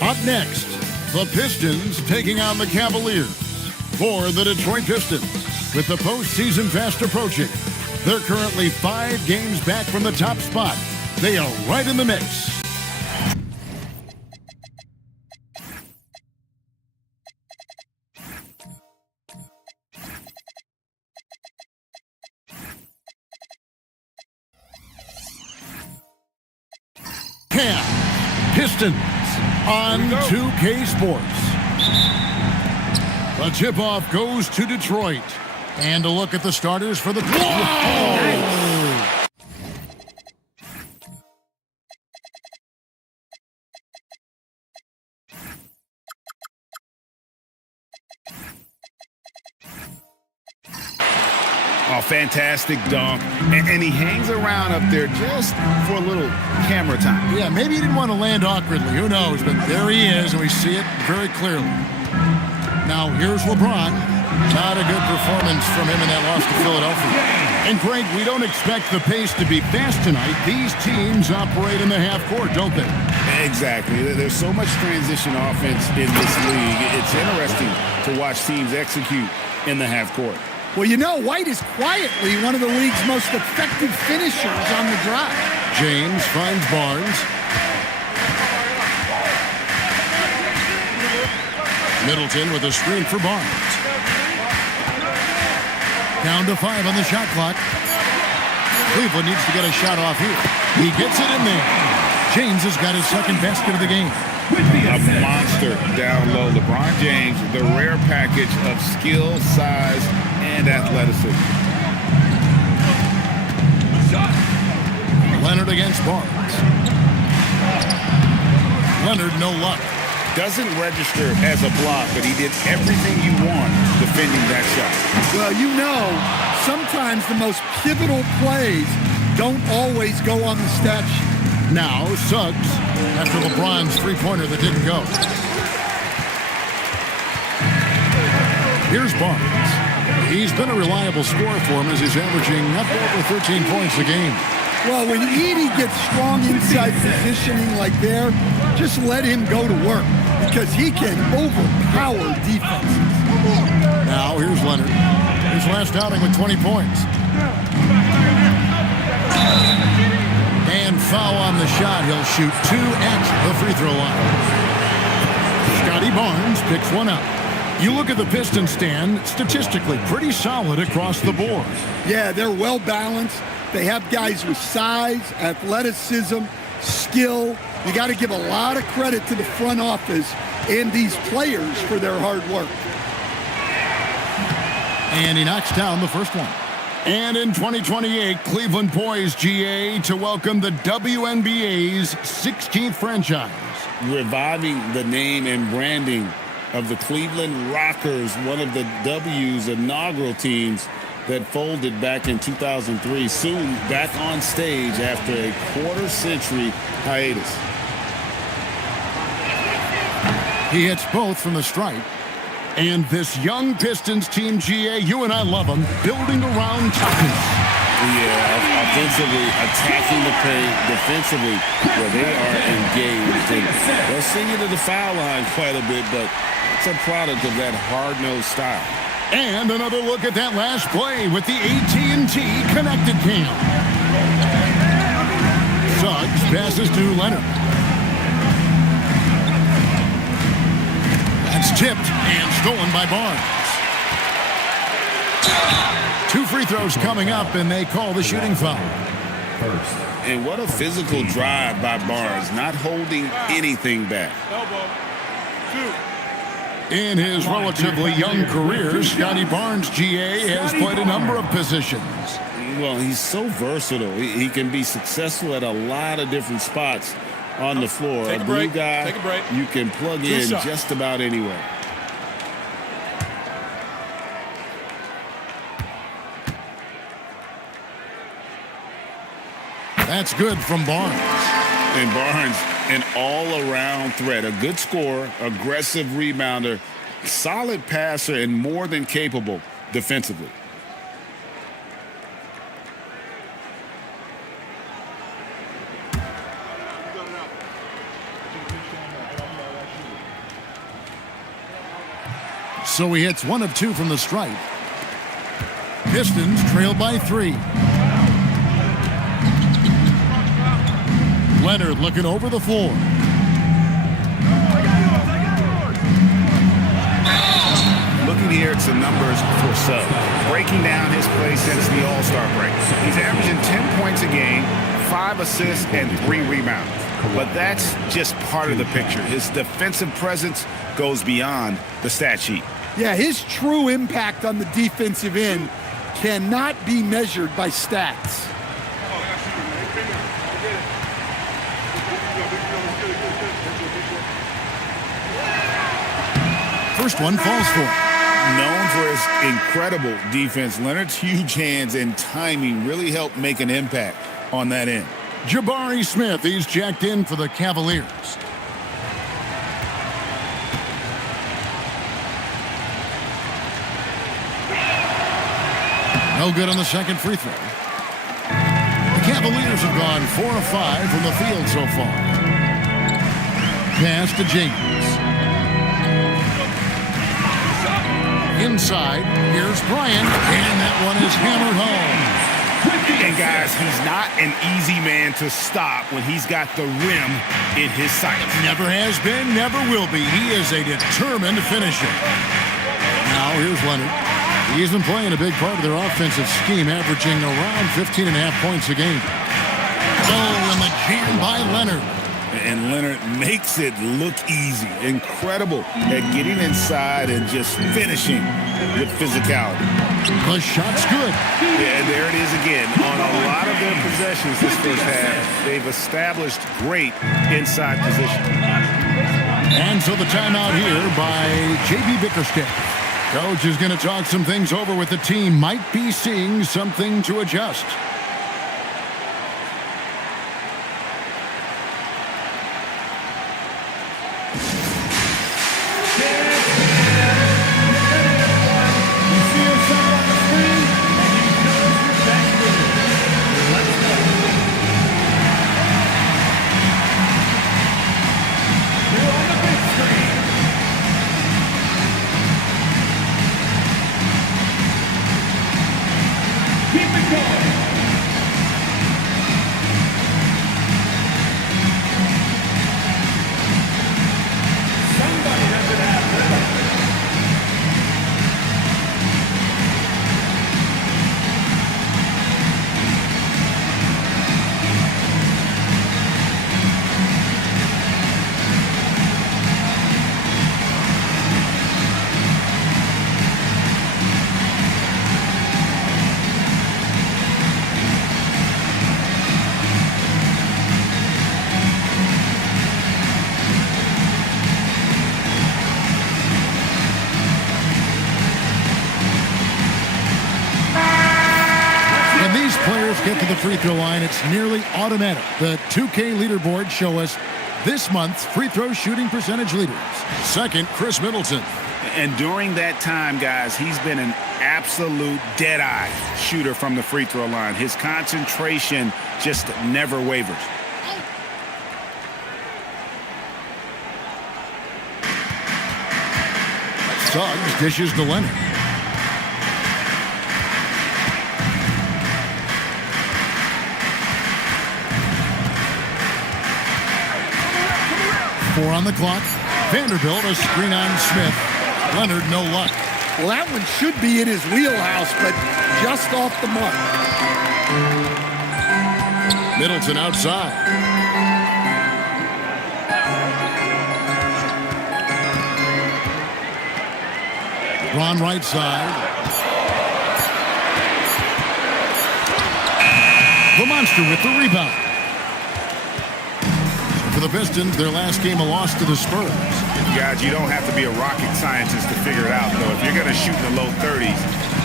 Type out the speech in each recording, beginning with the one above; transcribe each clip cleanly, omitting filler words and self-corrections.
Up next, the Pistons taking on the Cavaliers. For the Detroit Pistons, with the postseason fast approaching, they're currently 5 games back from the top spot. They are right in the mix. Pistons on 2K Sports. The tip-off goes to Detroit. And a look at the starters for the... Oh, fantastic dunk. And he hangs around up there just for a little camera time. Yeah, maybe he didn't want to land awkwardly. Who knows? But there he is, and we see it very clearly. Now, here's LeBron. Not a good performance from him in that loss to Philadelphia. And, Greg, we don't expect the pace to be fast tonight. These teams operate in the half court, don't they? Exactly. There's so much transition offense in this league. It's interesting to watch teams execute in the half court. Well, you know, White is quietly one of the league's most effective finishers on the drive. James finds Barnes. Middleton with a screen for Barnes. Down to 5 on the shot clock. Cleveland needs to get a shot off here. He gets it in there. James has got his second basket of the game. A monster down low. LeBron James, the rare package of skill, size, and athleticism. Leonard against Barnes. Leonard, no luck. Doesn't register as a block, but he did everything you want defending that shot. Well, you know, sometimes the most pivotal plays don't always go on the stat sheet. Now, Suggs, after LeBron's three-pointer that didn't go. Here's Barnes. He's been a reliable scorer for him as he's averaging up over 13 points a game. Well, when Edie gets strong inside positioning like there, just let him go to work because he can overpower defenses. Now, here's Leonard. His last outing with 20 points. And foul on the shot. He'll shoot 2 at the free throw line. Scotty Barnes picks one up. You look at the Pistons stand, statistically pretty solid across the board. Yeah, they're well balanced. They have guys with size, athleticism, skill. You got to give a lot of credit to the front office and these players for their hard work. And he knocks down the first one. And in 2028, Cleveland poised, GA, to welcome the WNBA's 16th franchise. Reviving the name and branding of the Cleveland Rockers, one of the W's inaugural teams that folded back in 2003, soon back on stage after a quarter-century hiatus. He hits both from the stripe. And this young Pistons team, GA, you and I love them, building around toughness. Yeah, offensively, attacking the paint, defensively, where they are engaged. And they'll send you to the foul line quite a bit, but it's a product of that hard-nosed style. And another look at that last play with the AT&T connected cam. Suggs passes to Leonard. That's tipped and stolen by Barnes. 2 free throws coming up, and they call the shooting foul. And what a physical drive by Barnes, not holding anything back. In his relatively young career, Scotty Barnes, GA, has played a number of positions. Well, he's so versatile. He can be successful at a lot of different spots on the floor. A blue guy you can plug in just about anywhere. That's good from Barnes. And Barnes, an all-around threat. A good scorer, aggressive rebounder, solid passer, and more than capable defensively. So he hits 1 of 2 from the stripe. Pistons trail by 3. Leonard looking over the floor. Looking here at some numbers for Suggs. Breaking down his play since the All-Star break. He's averaging 10 points a game, 5 assists, and 3 rebounds. But that's just part of the picture. His defensive presence goes beyond the stat sheet. Yeah, his true impact on the defensive end cannot be measured by stats. First one falls for him. Known for his incredible defense, Leonard's huge hands and timing really helped make an impact on that end. Jabari Smith, he's checked in for the Cavaliers. No good on the second free throw. The Cavaliers have gone 4 of 5 from the field so far. Pass to James. Inside, here's Bryant, and that one is hammered home. And guys, he's not an easy man to stop when he's got the rim in his sights. Never has been, never will be. He is a determined finisher. Now here's Leonard. He's been playing a big part of their offensive scheme, averaging around 15.5 points a game. Oh, and the jam by Leonard. And Leonard makes it look easy. Incredible at getting inside and just finishing with physicality. The shot's good. Yeah, and there it is again. On a lot of their possessions this first half, they've established great inside position. And so the timeout here by J.B. Bickerstaff. Coach is going to talk some things over with the team. Might be seeing something to adjust. Get to the free throw line, it's nearly automatic. The 2K leaderboard show us this month's free throw shooting percentage leaders. Second, Chris Middleton. And during that time, guys, he's been an absolute dead-eye shooter from the free throw line. His concentration just never wavers. Suggs dishes to Leonard. Four on the clock. Vanderbilt a screen on Smith. Leonard no luck. Well, that one should be in his wheelhouse, but just off the mark. Middleton outside. Ron right side. The monster with the rebound. For the Pistons, their last game a loss to the Spurs. Guys, you don't have to be a rocket scientist to figure it out, though. If you're going to shoot in the low 30s,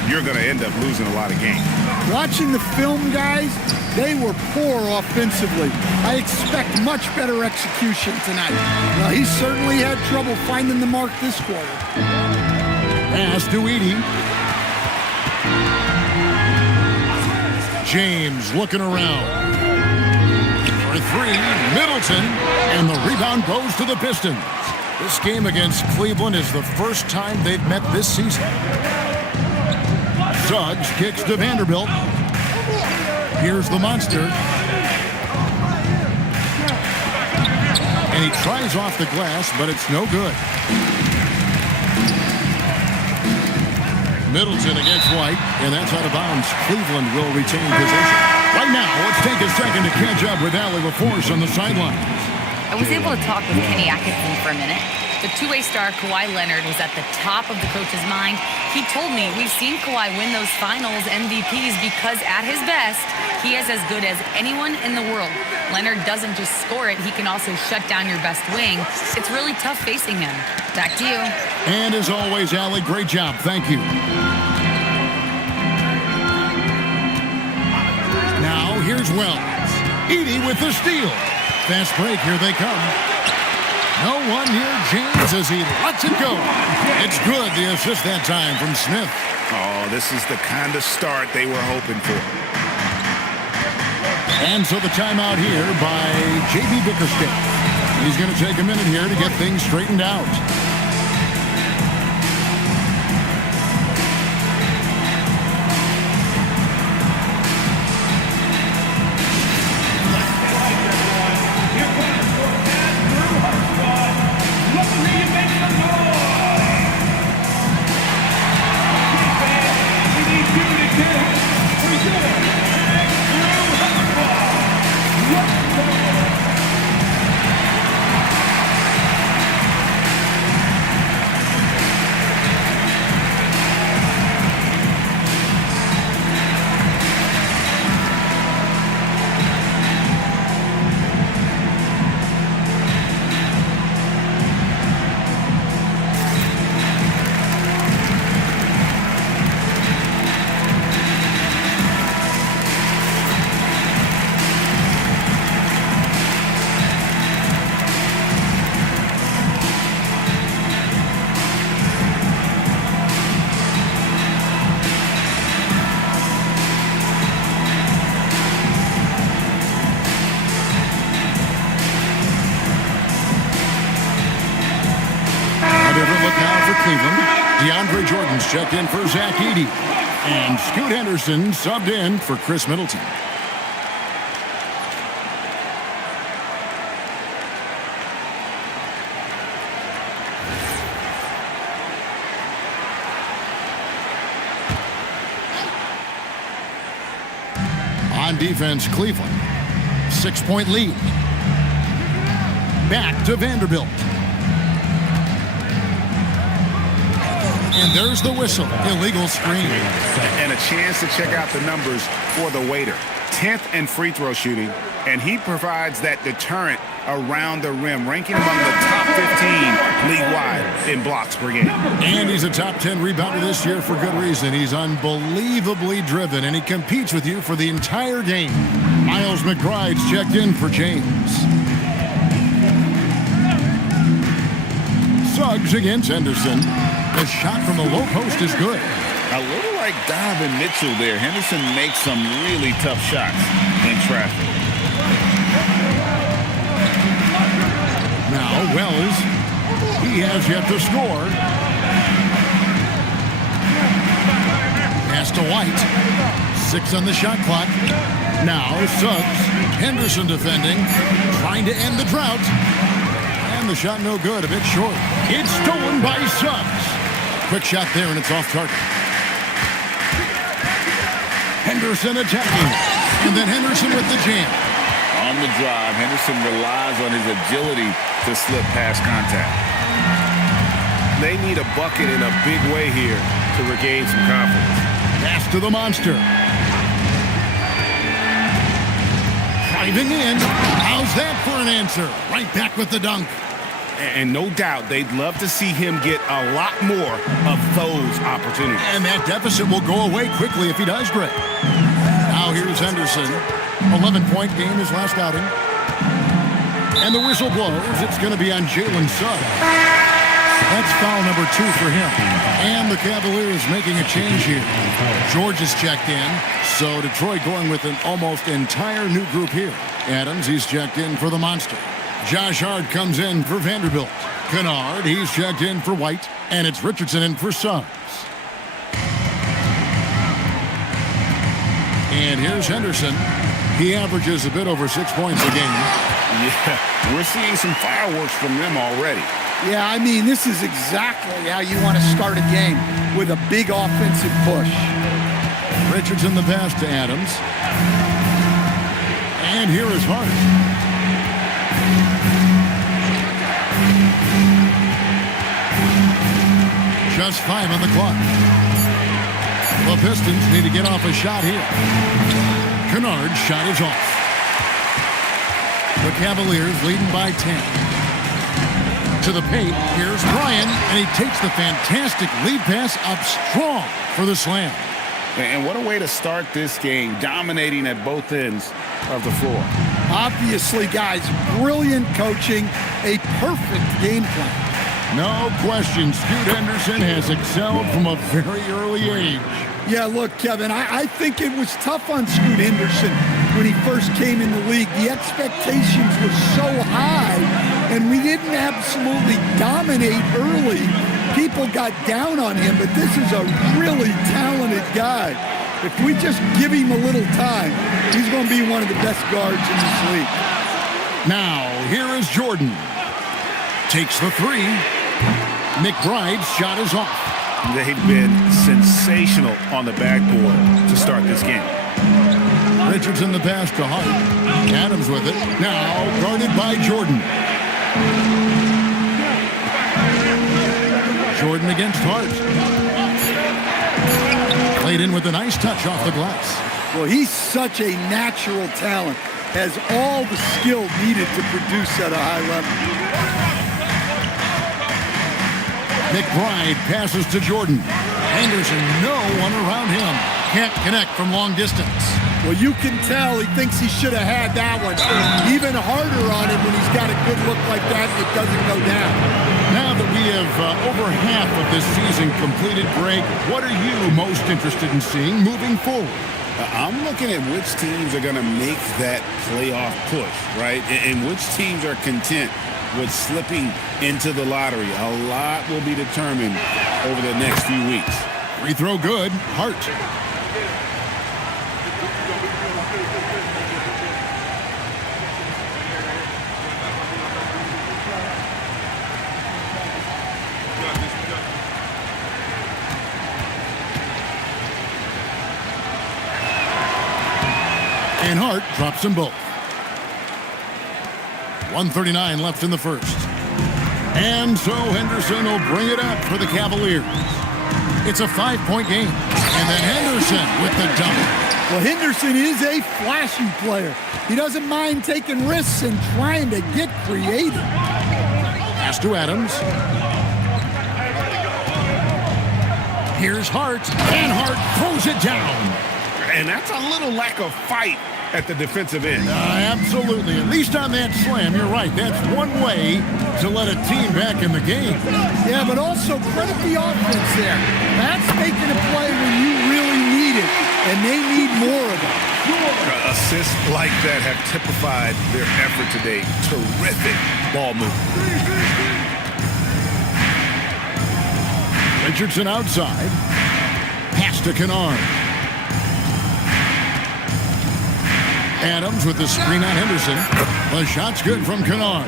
you're going to end up losing a lot of games. Watching the film, guys, they were poor offensively. I expect much better execution tonight. Well, he certainly had trouble finding the mark this quarter. Pass to Edey. James looking around. For three, Middleton, and the rebound goes to the Pistons. This game against Cleveland is the first time they've met this season. Suggs kicks to Vanderbilt. Here's the monster. And he tries off the glass, but it's no good. Middleton against White, and that's out of bounds. Cleveland will retain possession. Right now, let's take a second to catch up with Allie LaForce on the sideline. I was able to talk with Kenny Atkinson for a minute. The two-way star Kawhi Leonard was at the top of the coach's mind. He told me we've seen Kawhi win those finals MVPs because at his best, he is as good as anyone in the world. Leonard doesn't just score it, he can also shut down your best wing. It's really tough facing him. Back to you. And as always, Allie, great job. Thank you. Now, here's Wells. Edey with the steal. Fast break, here they come. No one near James as he lets it go. It's good, the assist that time from Smith. Oh, this is the kind of start they were hoping for. And so the timeout here by J.B. Bickerstaff. He's going to take a minute here to get things straightened out. DeAndre Jordan's checked in for Zach Edey. And Scoot Henderson subbed in for Chris Middleton. On defense, Cleveland. 6-point lead. Back to Vanderbilt. And there's the whistle. Illegal screen. And a chance to check out the numbers for the waiter. 10th in free throw shooting, and he provides that deterrent around the rim, ranking among the top 15 league-wide in blocks per game. And he's a top 10 rebounder this year for good reason. He's unbelievably driven, and he competes with you for the entire game. Miles McBride's checked in for James. Suggs against Henderson. The shot from the low post is good. A little like Donovan Mitchell there. Henderson makes some really tough shots in traffic. Now Wells, he has yet to score. Pass to White. 6 on the shot clock. Now Suggs, Henderson defending, trying to end the drought. And the shot no good, a bit short. It's stolen by Suggs. Quick shot there, and it's off target. Henderson attacking. And then Henderson with the jam. On the drive, Henderson relies on his agility to slip past contact. They need a bucket in a big way here to regain some confidence. Pass to the monster. Driving in. How's that for an answer? Right back with the dunk. And no doubt they'd love to see him get a lot more of those opportunities. And that deficit will go away quickly if he does, Greg. Now here's Henderson. 11-point game his last outing. And the whistle blows. It's going to be on Jalen Suggs. That's foul number 2 for him. And the Cavaliers making a change here. George is checked in. So Detroit going with an almost entire new group here. Adams, he's checked in for the Monster. Josh Hart comes in for Vanderbilt. Kennard, he's checked in for White, and it's Richardson in for Suggs. And here's Henderson. He averages a bit over 6 points a game. Yeah, we're seeing some fireworks from them already. Yeah, I mean, this is exactly how you want to start a game, with a big offensive push. Richardson the pass to Adams. And here is Hart. Just 5 on the clock. The Pistons need to get off a shot here. Kennard's shot is off. The Cavaliers leading by 10. To the paint, here's Bryant, and he takes the fantastic lead pass up strong for the slam. And what a way to start this game, dominating at both ends of the floor. Obviously, guys, brilliant coaching, a perfect game plan. No question, Scoot Henderson has excelled from a very early age. Yeah, look, Kevin, I think it was tough on Scoot Henderson when he first came in the league. The expectations were so high, and we didn't absolutely dominate early. People got down on him, but this is a really talented guy. If we just give him a little time, he's going to be one of the best guards in this league. Now, here is Jordan. Takes the three. McBride's shot is off. They've been sensational on the backboard to start this game. Richardson the pass to Hart. Adams with it. Now guarded by Jordan. Jordan against Hart. Played in with a nice touch off the glass. Well, he's such a natural talent. Has all the skill needed to produce at a high level. McBride passes to Jordan. Henderson, no one around him. Can't connect from long distance. Well, you can tell he thinks he should have had that one. Even harder on him when he's got a good look like that, it doesn't go down. Now that we have over half of this season completed, Greg, what are you most interested in seeing moving forward? I'm looking at which teams are going to make that playoff push, right? And which teams are content with slipping into the lottery. A lot will be determined over the next few weeks. Free throw good. Hart. And Hart drops them both. 1:39 left in the first. And so Henderson will bring it up for the Cavaliers. It's a 5-point game. And then Henderson with the double. Well, Henderson is a flashy player. He doesn't mind taking risks and trying to get creative. Pass to Adams. Here's Hart. And Hart throws it down. And that's a little lack of fight at the defensive end. Absolutely. At least on that slam, you're right. That's one way to let a team back in the game. Yeah, but also credit the offense there. That's making a play when you really need it, and they need more of it. Assists like that have typified their effort today. Terrific ball movement. Richardson outside. Pass to Kennard. Adams with the screen on Henderson. The shot's good from Kennard.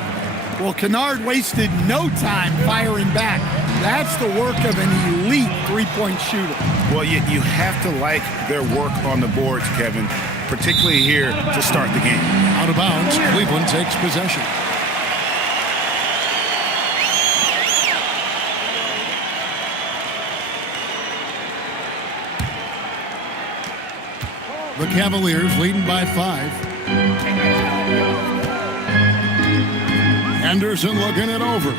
Well, Kennard wasted no time firing back. That's the work of an elite three-point shooter. Well, you have to like their work on the boards, Kevin, particularly here to start the game. Out of bounds, Cleveland takes possession. The Cavaliers leading by 5. Henderson looking it over.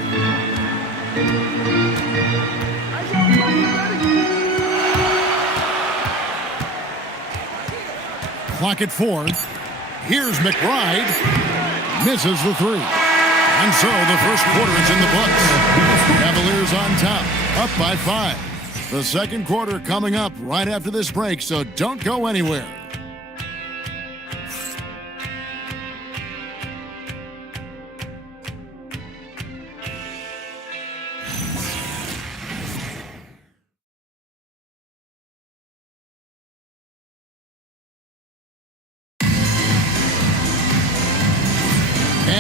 Clock at 4. Here's McBride. Misses the 3. And so the first quarter is in the books. Cavaliers on top, up by 5. The second quarter coming up right after this break, so don't go anywhere.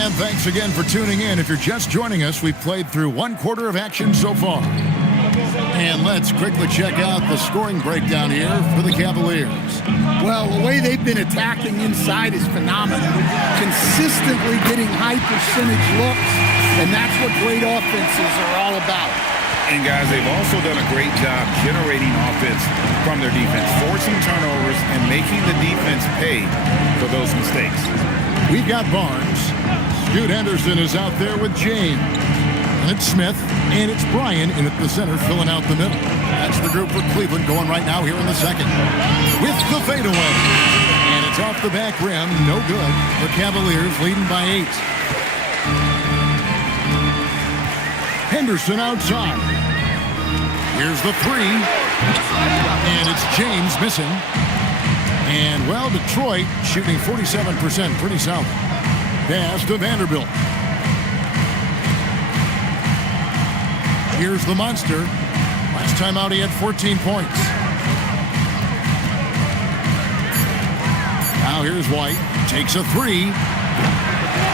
And thanks again for tuning in. If you're just joining us, we've played through one quarter of action so far. And let's quickly check out the scoring breakdown here for the Cavaliers. Well, the way they've been attacking inside is phenomenal. Consistently getting high percentage looks, and that's what great offenses are all about. And guys, they've also done a great job generating offense from their defense, forcing turnovers and making the defense pay for those mistakes. We've got Barnes. Scoot Henderson is out there with James. And it's Smith, and it's Bryan in at the center, filling out the middle. That's the group for Cleveland going right now here in the second. With the fadeaway. And it's off the back rim. No good. The Cavaliers leading by 8. Henderson outside. Here's the 3. And it's James missing. And, well, Detroit shooting 47%. Pretty solid. Pass to Vanderbilt. Here's the monster. Last time out, he had 14 points. Now here's White. Takes a 3.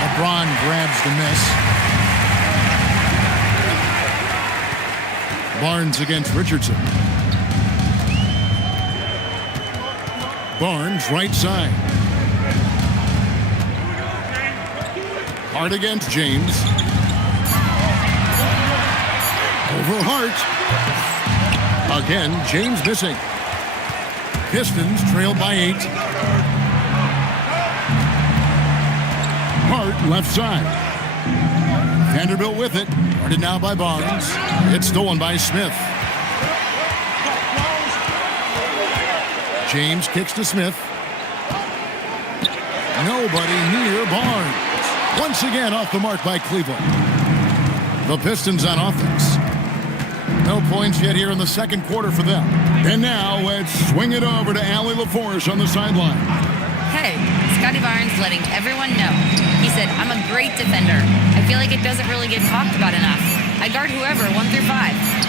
LeBron grabs the miss. Barnes against Richardson. Barnes, right side. Hart against James. Over Hart. Again, James missing. Pistons trailed by 8. Hart left side. Vanderbilt with it. Guarded now by Barnes. It's stolen by Smith. James kicks to Smith. Nobody near Barnes. Once again off the mark by Cleveland. The Pistons on offense. No points yet here in the second quarter for them. And now let's swing it over to Allie LaForce on the sideline. Hey, Scotty Barnes letting everyone know. He said, I'm a great defender. I feel like it doesn't really get talked about enough. I guard whoever, 1 through 5.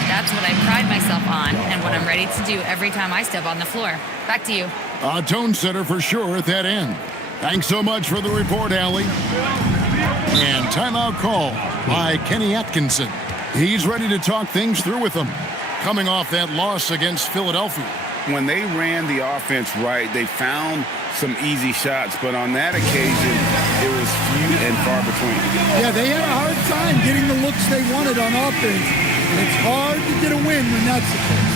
That's what I pride myself on and what I'm ready to do every time I step on the floor. Back to you. A tone setter for sure at that end. Thanks so much for the report, Allie. And timeout call by Kenny Atkinson. He's ready to talk things through with them, coming off that loss against Philadelphia. When they ran the offense right, they found some easy shots, but on that occasion, it was few and far between. Yeah, they had a hard time getting the looks they wanted on offense, and it's hard to get a win when that's the case.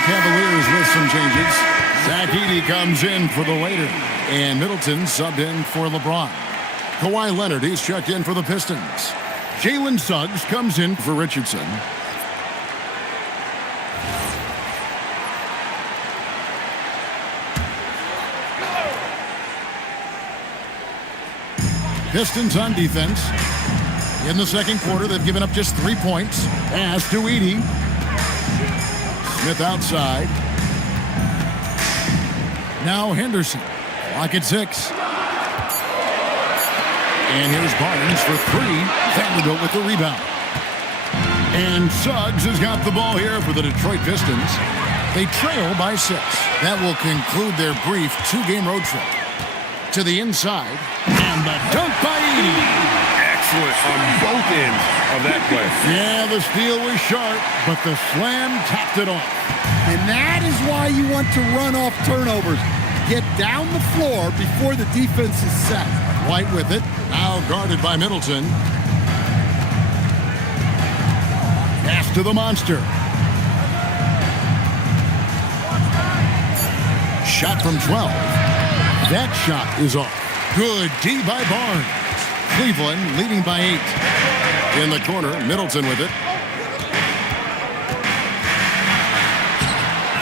Cavaliers with some changes. Zach Edey comes in for the waiter. And Middleton subbed in for LeBron. Kawhi Leonard, he's checked in for the Pistons. Jalen Suggs comes in for Richardson. Pistons on defense. In the second quarter, they've given up just 3 points. Pass to Edey. Smith outside. Now Henderson. Clock at 6. And here's Barnes for 3. Vanderbilt with the rebound. And Suggs has got the ball here for the Detroit Pistons. They trail by 6. That will conclude their brief 2-game road trip. To the inside. And the dunk by Edey. Excellent on both ends of that play. Yeah, the steal was sharp, but the slam topped it off. And that is why you want to run off turnovers. Get down the floor before the defense is set. White with it, now guarded by Middleton. Pass to the monster. Shot from 12. That shot is off. Good D by Barnes. Cleveland leading by 8. In the corner, Middleton with it.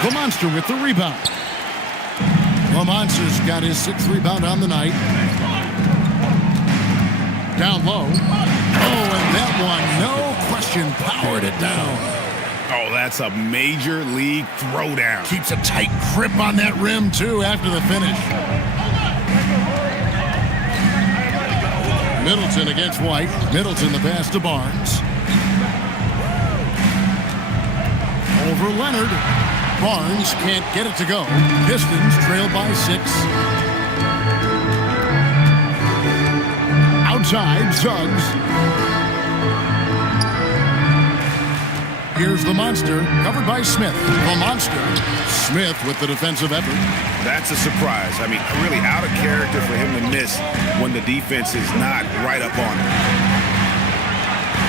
The monster with the rebound. The monster's got his 6th rebound on the night. Down low. Oh, and that one, no question, powered it down. Oh, that's a major league throwdown. Keeps a tight grip on that rim, too, after the finish. Middleton against White. Middleton the pass to Barnes. Over Leonard. Barnes can't get it to go. Pistons trail by 6. Outside, Suggs. Here's the monster, covered by Smith. The monster, Smith with the defensive effort. That's a surprise. I mean, really out of character for him to miss when the defense is not right up on him.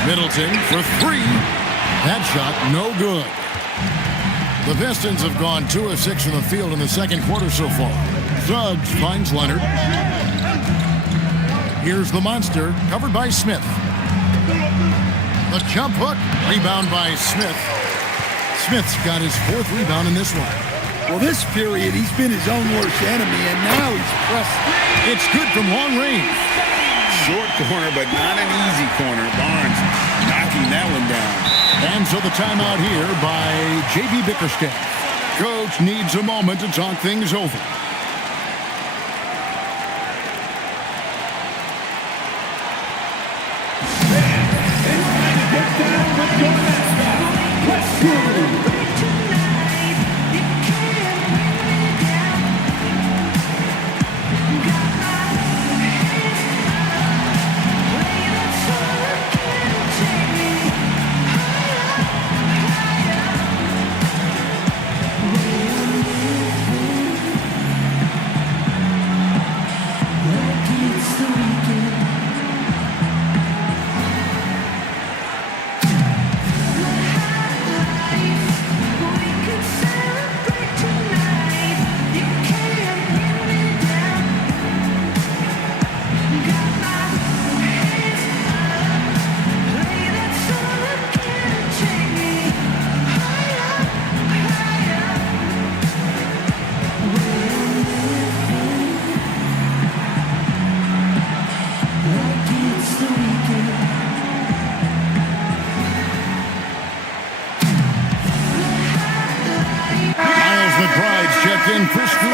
Middleton for 3. That shot, no good. The Pistons have gone 2 of 6 from the field in the second quarter so far. Suggs finds Leonard. Here's the monster, covered by Smith. The jump hook, rebound by Smith. Smith's got his 4th rebound in this one. Well, this period, he's been his own worst enemy, and now he's pressed. It's good from long range. Short corner, but not an easy corner. Barnes knocking that one down. And so the timeout here by J.B. Bickerstaff. Coach needs a moment to talk things over.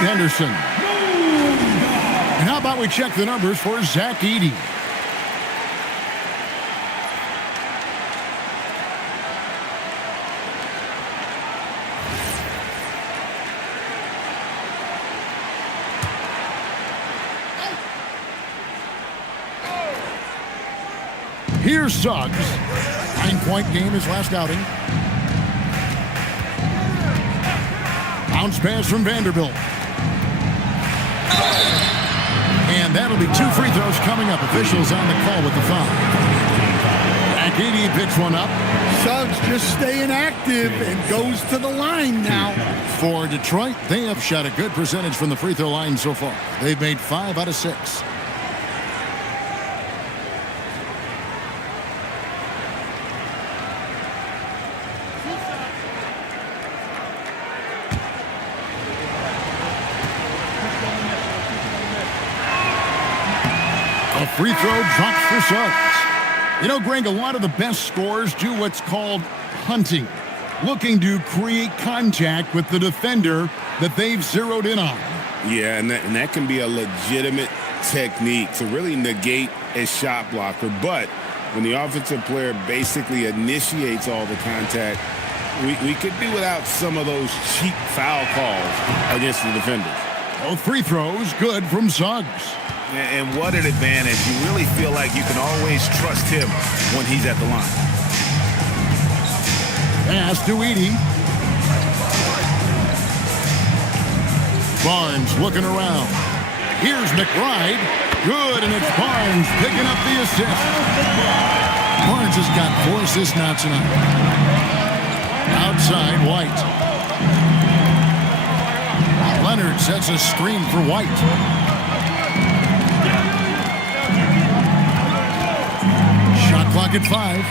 Henderson. And how about we check the numbers for Zach Edey? Here's Suggs. 9-point game his last outing. Bounce pass from Vanderbilt. And that'll be 2 free throws coming up. Officials on the call with the foul. Zach Edey picks one up. Suggs just staying active and goes to the line now. For Detroit, they have shot a good percentage from the free throw line so far. They've made 5 out of 6. Free throw drops for Suggs. You know, Greg, a lot of the best scorers do what's called hunting, looking to create contact with the defender that they've zeroed in on. Yeah, and that can be a legitimate technique to really negate a shot blocker. But when the offensive player basically initiates all the contact, we could do without some of those cheap foul calls against the defenders. Both free throws good from Suggs. And what an advantage. You really feel like you can always trust him when he's at the line. Pass to Edey. Barnes looking around. Here's McBride. Good, and it's Barnes picking up the assist. Barnes has got 4 assists now tonight. Outside, White. Leonard sets a screen for White. Shot clock at 5.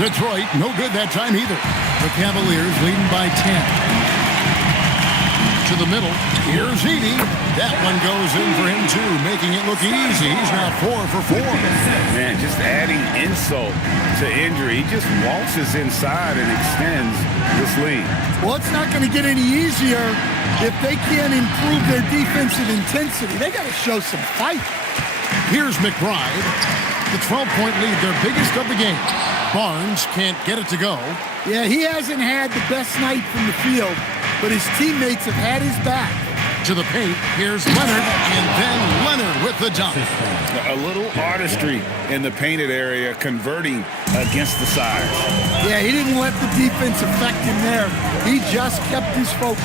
Detroit, no good that time either. The Cavaliers leading by 10. To the middle. Here's Edey. That one goes in for him, too, making it look easy. He's now 4 for 4. Man, just adding insult to injury. He just waltzes inside and extends this lead. Well, it's not going to get any easier if they can't improve their defensive intensity. They got to show some fight. Here's McBride. The 12-point lead, their biggest of the game. Barnes can't get it to go. Yeah, he hasn't had the best night from the field, but his teammates have had his back. To the paint, here's Leonard, and then Leonard with the dunk. A little artistry in the painted area, converting against the size. Yeah, he didn't let the defense affect him there. He just kept his focus.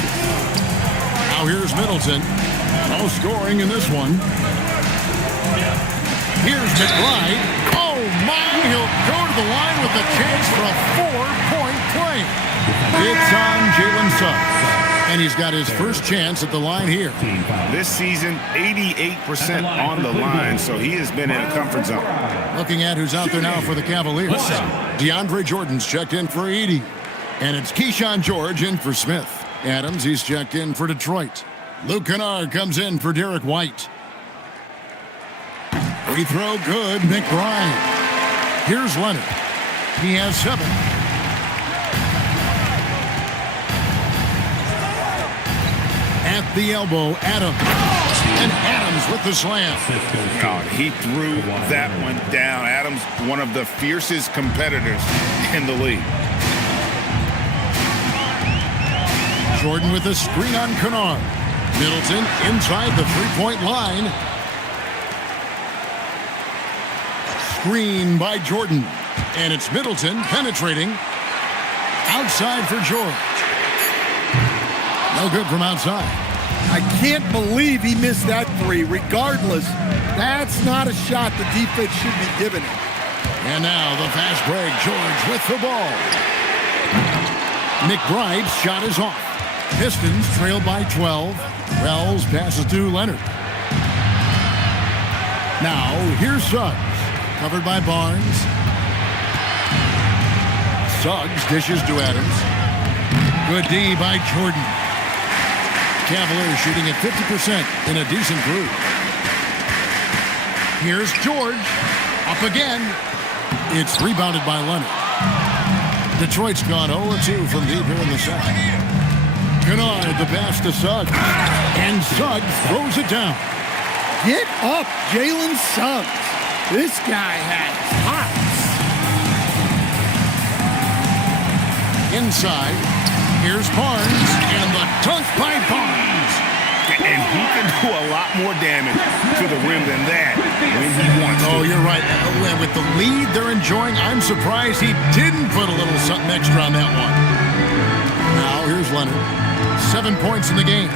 Now here's Middleton. No scoring in this one. Here's McBride. Oh, my! He'll go to the line with a chance for a 4-point play. It's on Jalen Suggs. And he's got his first chance at the line here. This season, 88% on the line, so he has been in a comfort zone. Looking at who's out there now for the Cavaliers. DeAndre Jordan's checked in for Edey. And it's Keyshawn George in for Smith. Adams, he's checked in for Detroit. Luke Kennard comes in for Derek White. Free throw good, McBride. Here's Leonard. He has 7. At the elbow, Adams. And Adams with the slam. God, he threw that one down. Adams, one of the fiercest competitors in the league. Jordan with a screen on Kennard. Middleton inside the three-point line. Screen by Jordan. And it's Middleton penetrating. Outside for George. No good from outside. I can't believe he missed that 3. Regardless, that's not a shot the defense should be giving him. And now the fast break. George with the ball. McBride's shot is off. Pistons trail by 12. Wells passes to Leonard. Now here's Suggs. Covered by Barnes. Suggs dishes to Adams. Good D by Jordan. Cavaliers shooting at 50% in a decent group. Here's George. Up again. It's rebounded by Leonard. Detroit's gone 0-2 from deep here in the second. Kennard, the pass to Suggs. And Suggs throws it down. Get up, Jalen Suggs. This guy has hops. Inside. Here's Barnes, and the dunk by Barnes. And he can do a lot more damage to the rim than that when he wants to. Oh, you're right. With the lead they're enjoying, I'm surprised he didn't put a little something extra on that one. Now, here's Leonard. 7 points in the game.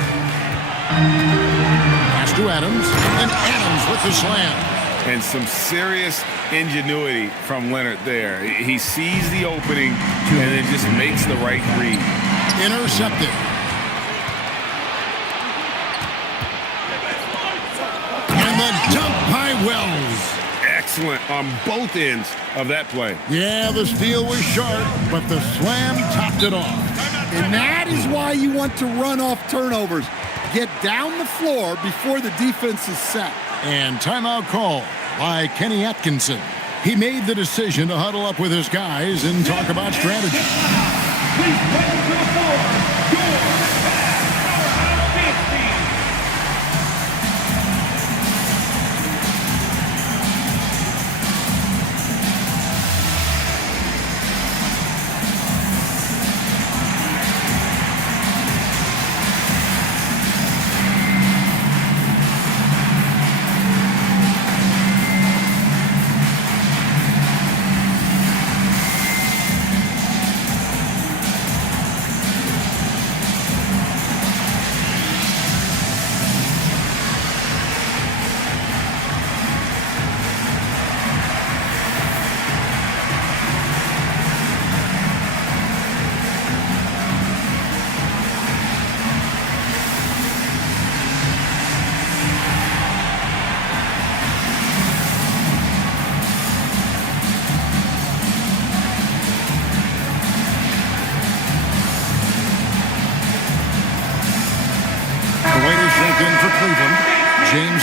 Pass to Adams, and Adams with the slam. And some serious ingenuity from Leonard there. He sees the opening and then just makes the right read. Intercepted. And the dunk by Wells. Excellent on both ends of that play. Yeah, the steal was sharp, but the slam topped it off. And that is why you want to run off turnovers. Get down the floor before the defense is set. And timeout call by Kenny Atkinson. He made the decision to huddle up with his guys and talk about strategy.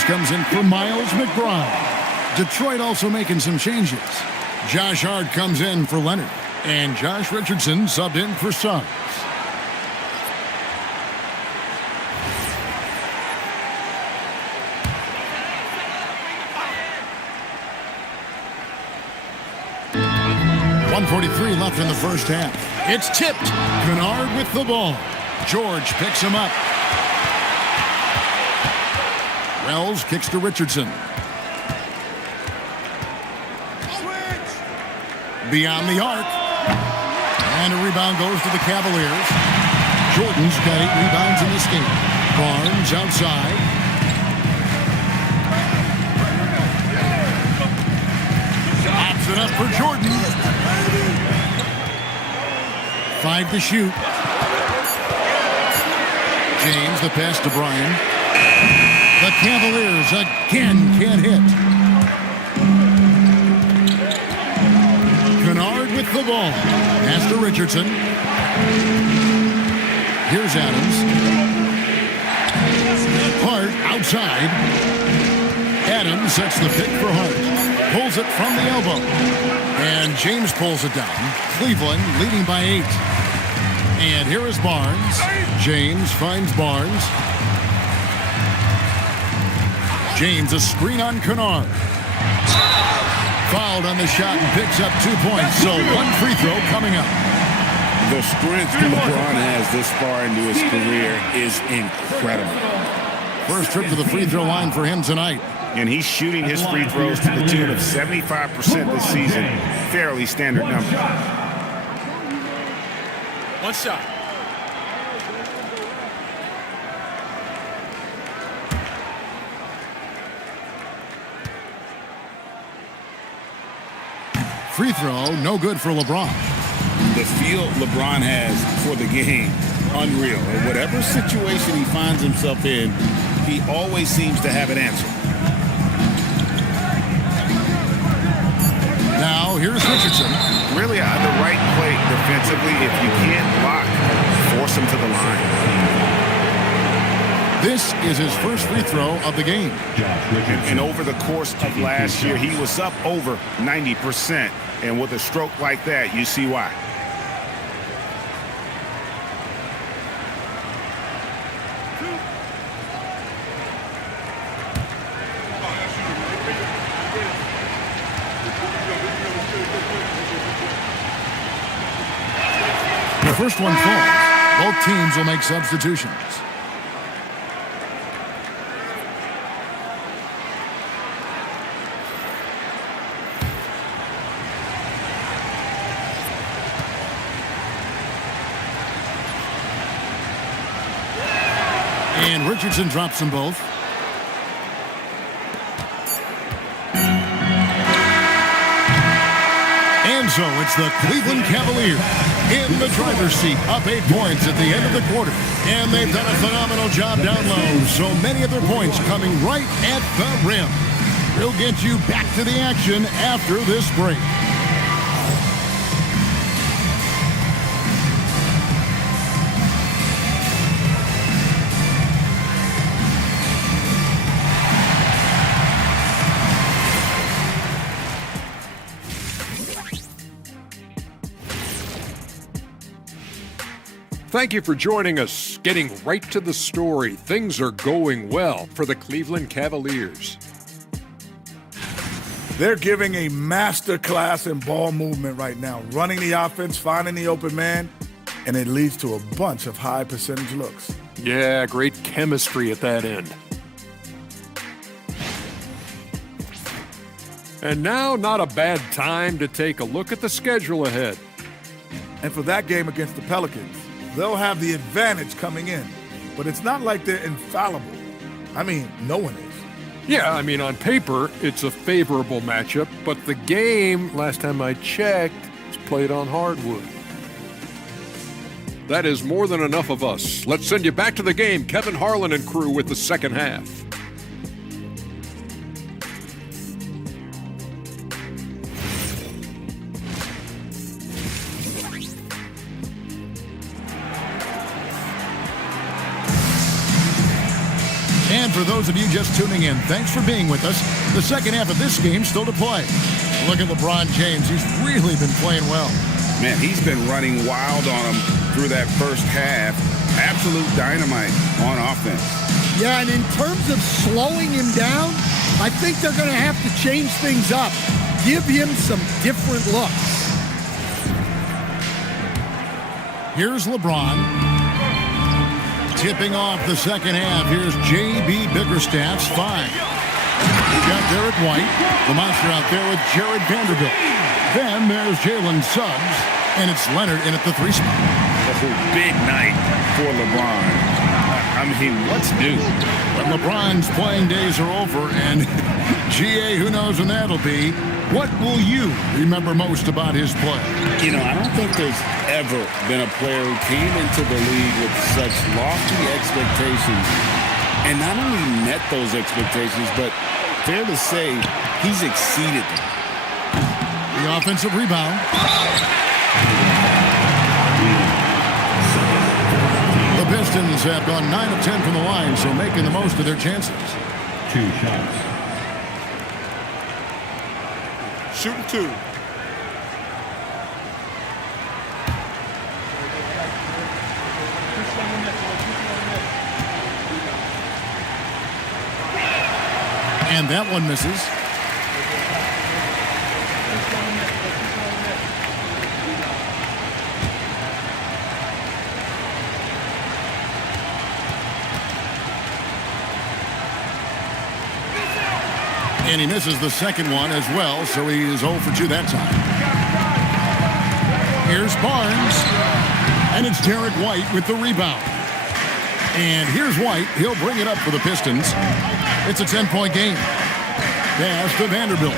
comes in for Miles McBride. Detroit also making some changes. Josh Hart comes in for Leonard. And Josh Richardson subbed in for Suggs. .143 left in the first half. It's tipped. Kennard with the ball. George picks him up. Wells kicks to Richardson. Beyond the arc. And a rebound goes to the Cavaliers. Jordan's got 8 rebounds in this game. Barnes outside. Pops it up for Jordan. 5 to shoot. James, the pass to Bryan. The Cavaliers again can't hit. Kennard with the ball. Pass to Richardson. Here's Adams. Hart outside. Adams sets the pick for Hart. Pulls it from the elbow. And James pulls it down. Cleveland leading by 8. And here is Barnes. James finds Barnes. James, a screen on Kennard. Fouled on the shot and picks up 2 points. So 1 free throw coming up. The strength LeBron has this far into his career is incredible. First trip to the free throw line for him tonight. And he's shooting his free throws to the tune of 75% this season. Fairly standard number. One shot. Free throw, no good for LeBron. The feel LeBron has for the game, unreal. In whatever situation he finds himself in, he always seems to have an answer. Now, here's Richardson. Really the right play defensively. If you can't block, force him to the line. This is his first free throw of the game. And over the course of last year, he was up over 90%. And with a stroke like that, you see why. The first one falls. Both teams will make substitutions. And Richardson drops them both. And so it's the Cleveland Cavaliers in the driver's seat, up 8 points at the end of the quarter. And they've done a phenomenal job down low. So many of their points coming right at the rim. We'll get you back to the action after this break. Thank you for joining us. Getting right to the story, things are going well for the Cleveland Cavaliers. They're giving a master class in ball movement right now, running the offense, finding the open man, and it leads to a bunch of high percentage looks. Yeah, great chemistry at that end. And now, not a bad time to take a look at the schedule ahead. And for that game against the Pelicans, they'll have the advantage coming in. But it's not like they're infallible. I mean, no one is. Yeah, I mean, on paper, it's a favorable matchup, but the game, last time I checked, is played on hardwood. That is more than enough of us. Let's send you back to the game. Kevin Harlan and crew with the second half. for those of you just tuning in, thanks for being with us. The second half of this game still to play. Look at LeBron James. He's really been playing well. Man, he's been running wild on him through that first half. Absolute dynamite on offense. Yeah, and in terms of slowing him down, I think they're going to have to change things up. Give him some different looks. Here's LeBron. Tipping off the second half. Here's J.B. Bickerstaff's 5. We've got Derek White, the monster out there with Jared Vanderbilt. Then there's Jalen Suggs, and it's Leonard in at the 3 spot. That's a big night for LeBron. I mean, what's new? But LeBron's playing days are over, and GA, who knows when that'll be. What will you remember most about his play? You know, I don't think there's ever been a player who came into the league with such lofty expectations and not only met those expectations, but fair to say, he's exceeded them. The offensive rebound. The Pistons have gone 9 of 10 from the line, so making the most of their chances. 2 shots. Shooting 2. And that one misses. And he misses the second one as well, so he is 0 for 2 that time. Here's Barnes, and it's Derek White with the rebound. And here's White. He'll bring it up for the Pistons. It's a 10-point game. Pass to Vanderbilt.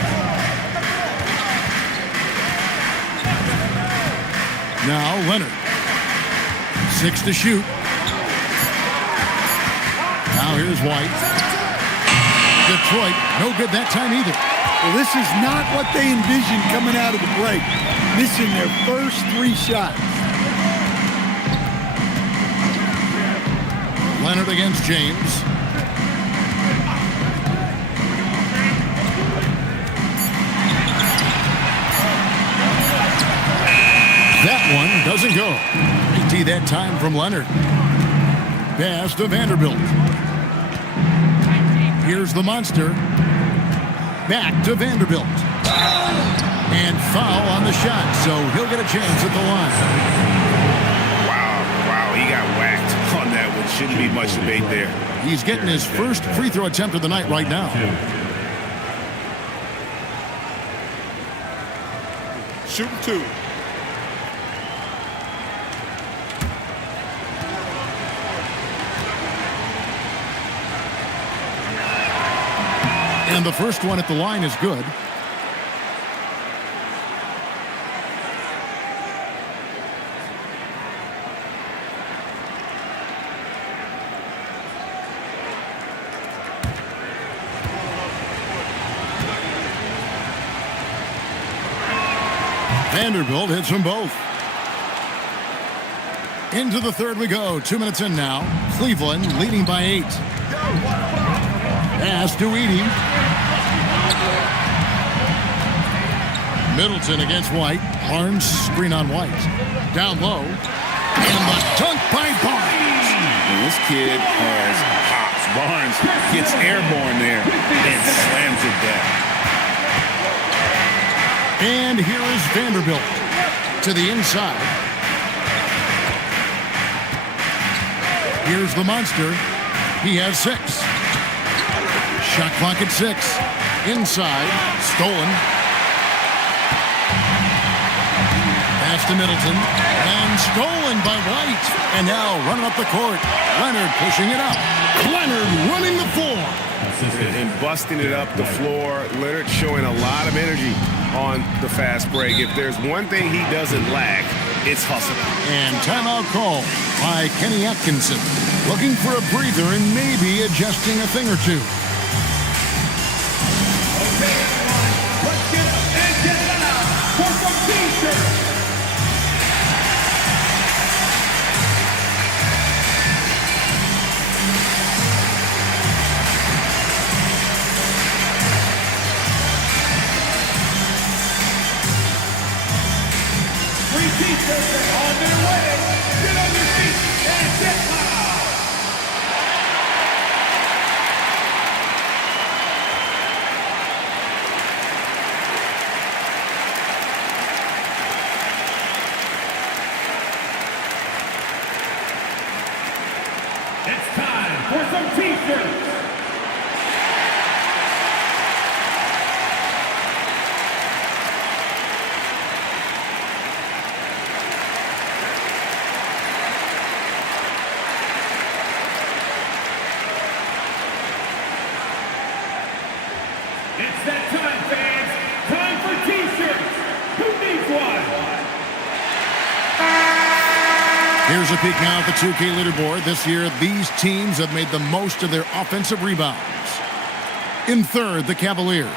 Now Leonard. 6 to shoot. Now here's White. Detroit, no good that time either. Well, this is not what they envisioned coming out of the break. Missing their first 3 shots. Leonard against James. That one doesn't go. AT that time from Leonard. Pass to Vanderbilt. Here's the monster. Back to Vanderbilt. And foul on the shot, so he'll get a chance at the line. Wow, he got whacked on that one. Shouldn't be much debate there. He's getting his first free throw attempt of the night right now. Shooting 2. And the first one at the line is good. Vanderbilt hits them both. Into the third we go. 2 minutes in now. Cleveland leading by 8. Pass to Edey. Middleton against White. Barnes screen on White. Down low. And the dunk by Barnes. And this kid has hops. Barnes gets airborne there and slams it down. And here is Vanderbilt to the inside. Here's the monster. He has 6. Shot clock at 6. Inside. Stolen. Pass to Middleton. And stolen by White. And now running up the court. Leonard pushing it up. Leonard running the floor. And busting it up the floor. Leonard showing a lot of energy on the fast break. If there's one thing he doesn't lack, it's hustle. And timeout call by Kenny Atkinson. Looking for a breather and maybe adjusting a thing or two. Let's get up and get loud for some t-shirts. T-shirts are on their way. Get on your feet and get loud. It's time for some T-shirts. It's that time, fans. Time for T-shirts. Who needs one? Here's a peek now at the 2K leaderboard. This year, these teams have made the most of their offensive rebounds. In third, the Cavaliers.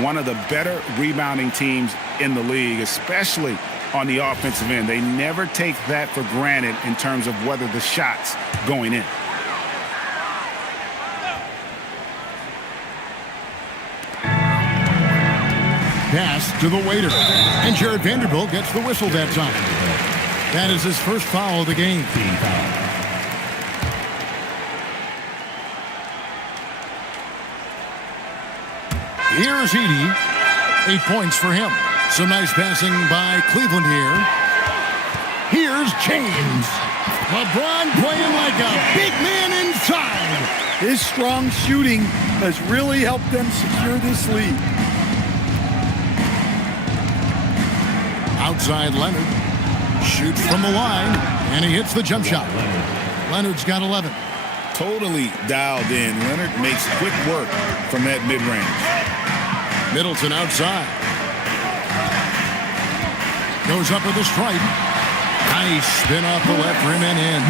One of the better rebounding teams in the league, especially on the offensive end. They never take that for granted in terms of whether the shot's going in. Pass to the waiter. And Jared Vanderbilt gets the whistle that time. That is his first foul of the game. Here's Edey. 8 points for him. Some nice passing by Cleveland here. Here's James. LeBron playing like a big man inside. His strong shooting has really helped them secure this lead. Outside Leonard. Shoots from the line, and he hits the jump shot. Leonard's got 11. Totally dialed in. Leonard makes quick work from that mid-range. Middleton outside. Goes up with a stripe. Nice spin off the left rim and in.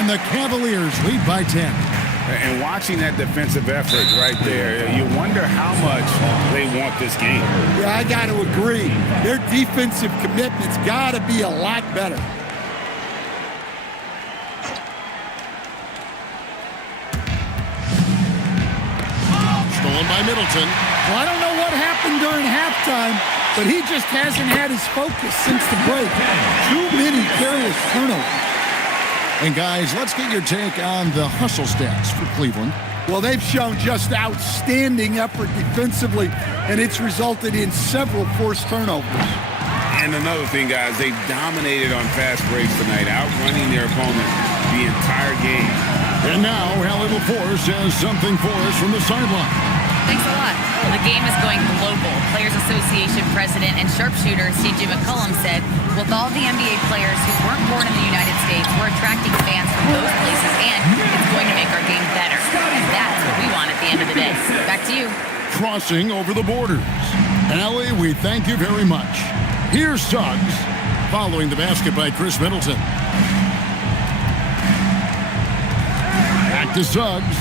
And the Cavaliers lead by 10. And watching that defensive effort right there, you wonder how much they want this game. Yeah, I got to agree. Their defensive commitment's got to be a lot better. Stolen by Middleton. Well, I don't know what happened during halftime, but he just hasn't had his focus since the break. Too many careless turnovers. And guys, let's get your take on the hustle stats for Cleveland. Well, they've shown just outstanding effort defensively, and it's resulted in several forced turnovers. And another thing, guys, they've dominated on fast breaks tonight, outrunning their opponent the entire game. And now, Hallie LaForce has something for us from the sideline. Thanks a lot. The game is going global. Players Association president and sharpshooter C.J. McCollum said, with all the NBA players who weren't born in the United States, we're attracting fans from those places, and it's going to make our game better. And that's what we want at the end of the day. Back to you. Crossing over the borders. Hallie, we thank you very much. Here's Suggs, following the basket by Chris Middleton. Back to Suggs.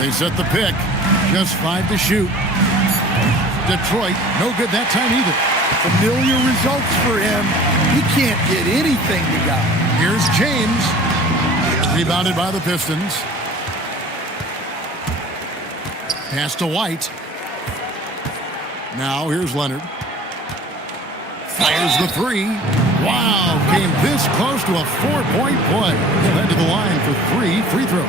They set the pick. Just 5 to shoot. Detroit, no good that time either. Familiar results for him. He can't get anything to go. Here's James. Rebounded by the Pistons. Pass to White. Now here's Leonard. Fires the three. Wow, came this close to a 4-point play. Led to the line for 3 free throws.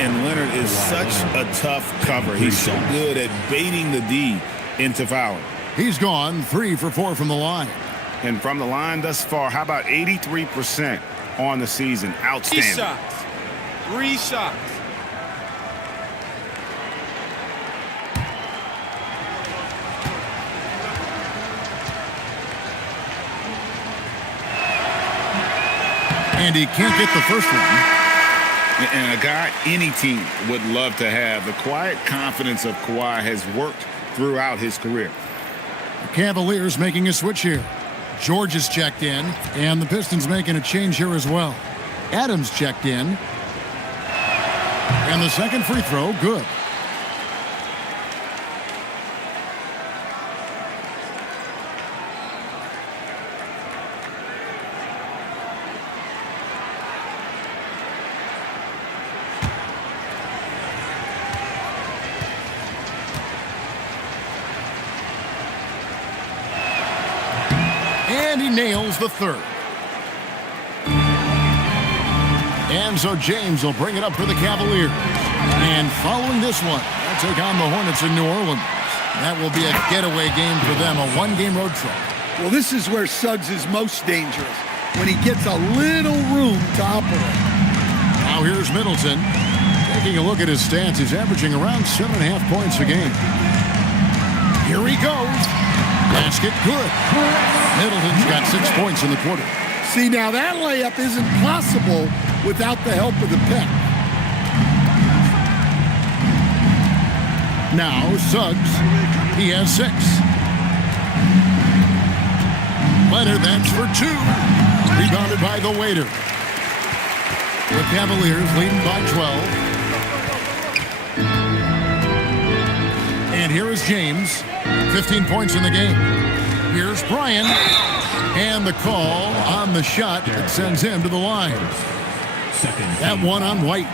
And Leonard is such a tough cover. He's so good at baiting the D into fouling. He's gone 3 for 4 from the line. And from the line thus far, how about 83% on the season? Outstanding. 3 shots. And he can't get the first one. And a guy any team would love to have. The quiet confidence of Kawhi has worked throughout his career. The Cavaliers making a switch here. George is checked in, and the Pistons making a change here as well. Adams checked in. And the second free throw, good. And he nails the third. And so James will bring it up for the Cavaliers. And following this one, they'll take on the Hornets in New Orleans. That will be a getaway game for them, a one-game road trip. Well, this is where Suggs is most dangerous, when he gets a little room to operate. Now here's Middleton. Taking a look at his stats, he's averaging around 7.5 points a game. Here he goes. Basket good. Middleton's got 6 points in the quarter. See, now that layup isn't possible without the help of the pick. Now Suggs, he has 6. Leonard, that's for 2. Rebounded by the waiter. The Cavaliers leading by 12. And here is James, 15 points in the game. Here's Bryant, and the call on the shot that sends him to the line. That one on White.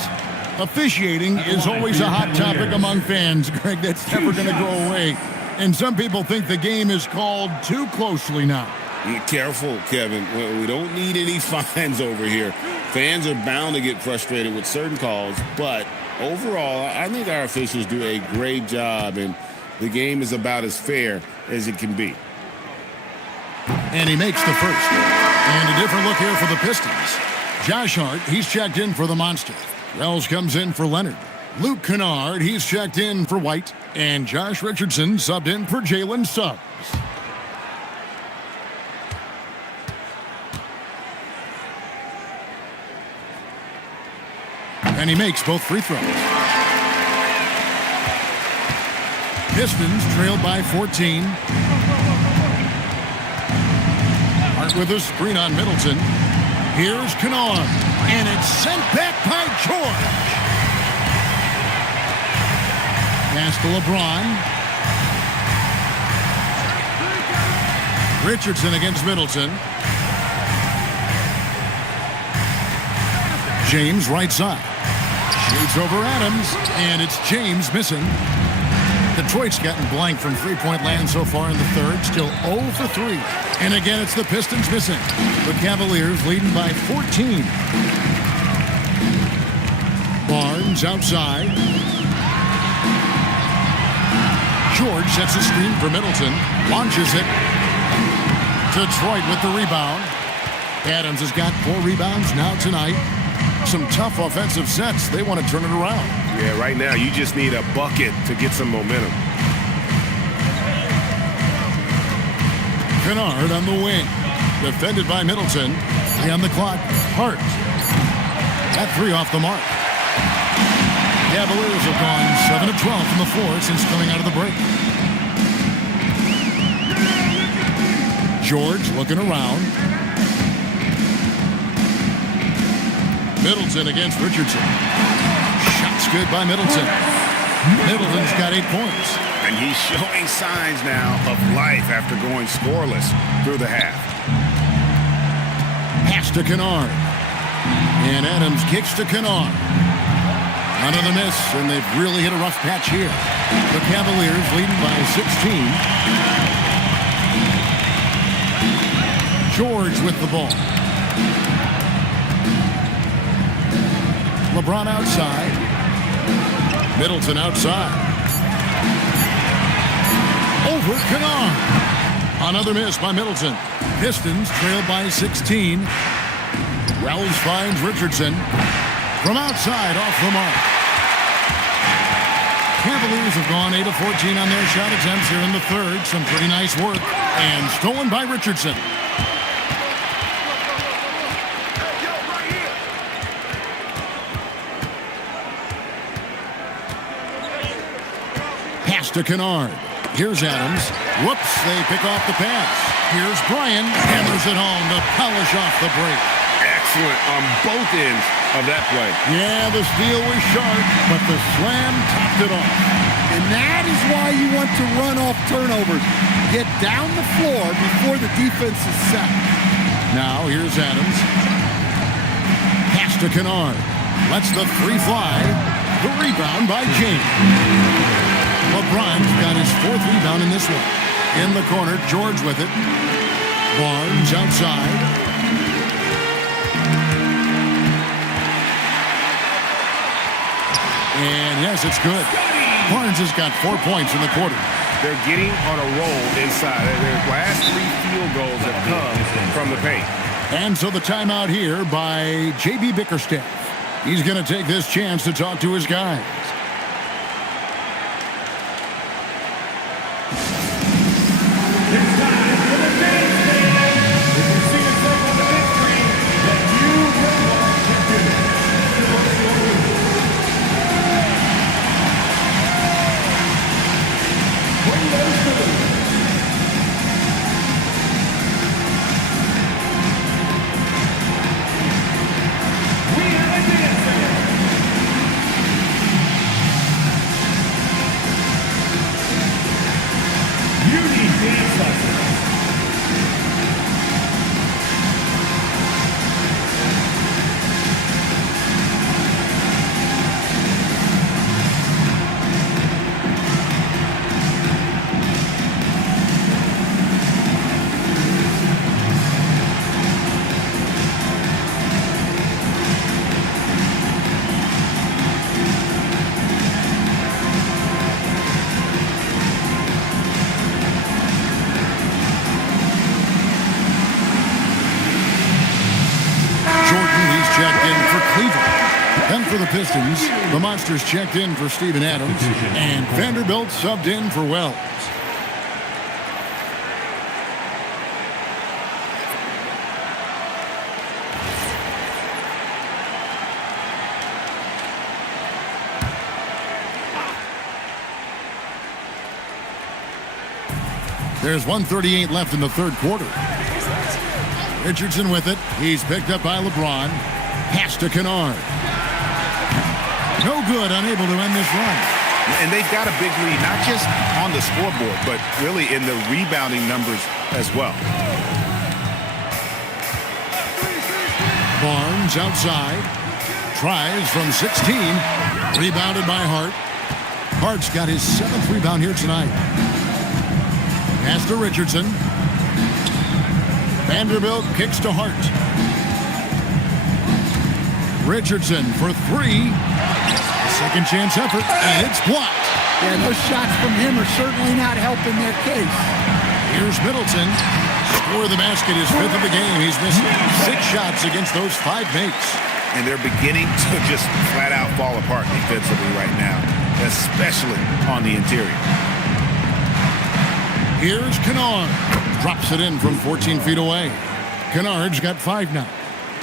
Officiating is always a hot topic among fans, Greg. That's never going to go away. And some people think the game is called too closely now. Be careful, Kevin. We don't need any fines over here. Fans are bound to get frustrated with certain calls, but overall, I think our officials do a great job, and the game is about as fair as it can be. And he makes the first. And a different look here for the Pistons. Josh Hart, he's checked in for the Monster. Wells comes in for Leonard. Luke Kennard, he's checked in for White. And Josh Richardson subbed in for Jalen Suggs. And he makes both free throws. Pistons trailed by 14. Hart with a screen on Middleton. Here's Kennard. And it's sent back by George. Pass to LeBron. Richardson against Middleton. James right side. Shoots over Adams, and it's James missing. Detroit's gotten blank from three-point land so far in the third. Still 0 for 3. And again, it's the Pistons missing. The Cavaliers leading by 14. Barnes outside. George sets a screen for Middleton. Launches it. Detroit with the rebound. Adams has got 4 rebounds now tonight. Some tough offensive sets. They want to turn it around. Yeah, right now you just need a bucket to get some momentum. Kennard on the wing. Defended by Middleton. 3 on the clock. Hart. That 3 off the mark. Cavaliers have gone 7 of 12 from the floor since coming out of the break. George looking around. Middleton against Richardson. Shots good by Middleton. Middleton's got 8 points. And he's showing signs now of life after going scoreless through the half. Pass to Kennard. And Adams kicks to Kennard. Another miss, and they've really hit a rough patch here. The Cavaliers leading by 16. George with the ball. LeBron outside. Middleton outside. Over Kennard. Another miss by Middleton. Pistons trailed by 16. Wells finds Richardson. From outside, off the mark. Cavaliers have gone 8 of 14 on their shot attempts here in the third. Some pretty nice work. And stolen by Richardson. Pass to Kennard. Here's Adams. Whoops, they pick off the pass. Here's Bryant. Hammers it home to polish off the break. Excellent on both ends of that play. Yeah, the steal was sharp, but the slam topped it off. And that is why you want to run off turnovers. Get down the floor before the defense is set. Now here's Adams. Pass to Kennard. Lets the 3 fly. The rebound by James. LeBron's got his 4th rebound in this one. In the corner, George with it. Barnes outside. And yes, it's good. Barnes has got 4 points in the quarter. They're getting on a roll inside. Their last 3 field goals have come from the paint. And so the timeout here by J.B. Bickerstaff. He's going to take this chance to talk to his guys. For the Pistons, the Monsters checked in for Steven Adams, and Vanderbilt subbed in for Wells. There's 1:38 left in the third quarter. Richardson with it. He's picked up by LeBron. Pass to Kennard. No good, unable to end this run. And they've got a big lead, not just on the scoreboard, but really in the rebounding numbers as well. Barnes outside. Tries from 16. Rebounded by Hart. Hart's got his 7th rebound here tonight. Pass to Richardson. Vanderbilt kicks to Hart. Richardson for 3. Second chance effort, and it's blocked. Yeah, those shots from him are certainly not helping their case. Here's Middleton. Score the basket, his 5th of the game. He's missed 6 shots against those 5 mates. And they're beginning to just flat out fall apart defensively right now, especially on the interior. Here's Kennard. Drops it in from 14 feet away. Kennard's got 5 now.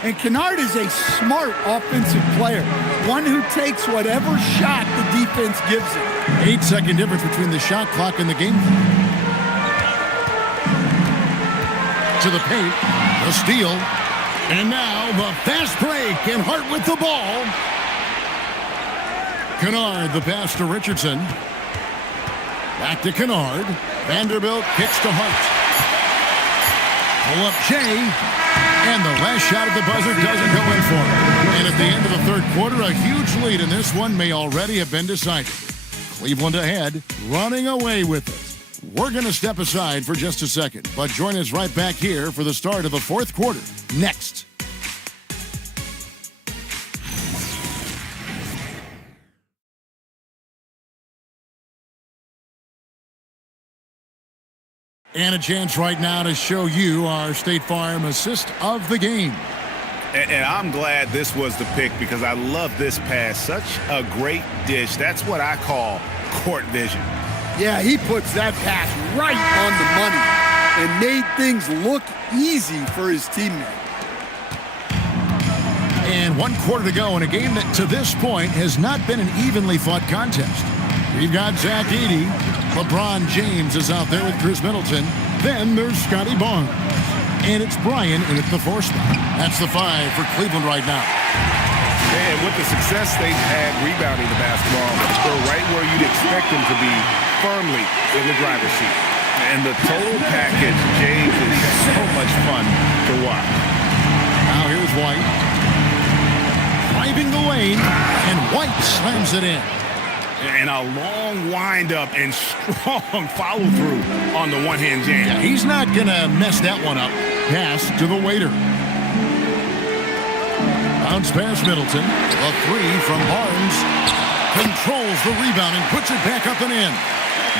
And Kennard is a smart offensive player, one who takes whatever shot the defense gives him. 8-second difference between the shot clock and the game clock. To the paint, the steal, and now the fast break, and Hart with the ball. Kennard, the pass to Richardson. Back to Kennard. Vanderbilt kicks to Hart. Pull up Jay. And the last shot at the buzzer doesn't go in for him. And at the end of the third quarter, a huge lead, and this one may already have been decided. Cleveland ahead, running away with it. We're going to step aside for just a second, but join us right back here for the start of the fourth quarter. Next. And a chance right now to show you our State Farm assist of the game. And I'm glad this was the pick because I love this pass. Such a great dish. That's what I call court vision. Yeah, he puts that pass right on the money and made things look easy for his teammate. And 1 quarter to go in a game that to this point has not been an evenly fought contest. We've got Zach Edey. LeBron James is out there with Chris Middleton. Then there's Scotty Barnes. And it's Brian in at the 4 spot. That's the 5 for Cleveland right now. And with the success they've had rebounding the basketball, they're right where you'd expect them to be, firmly in the driver's seat. And the total package, James, is so much fun to watch. Now here's White. Driving the lane, and White slams it in. And a long windup and strong follow-through on the one-hand jam. Yeah, he's not going to mess that one up. Pass to the waiter. Bounce pass Middleton. A three from Barnes. Controls the rebound and puts it back up and in.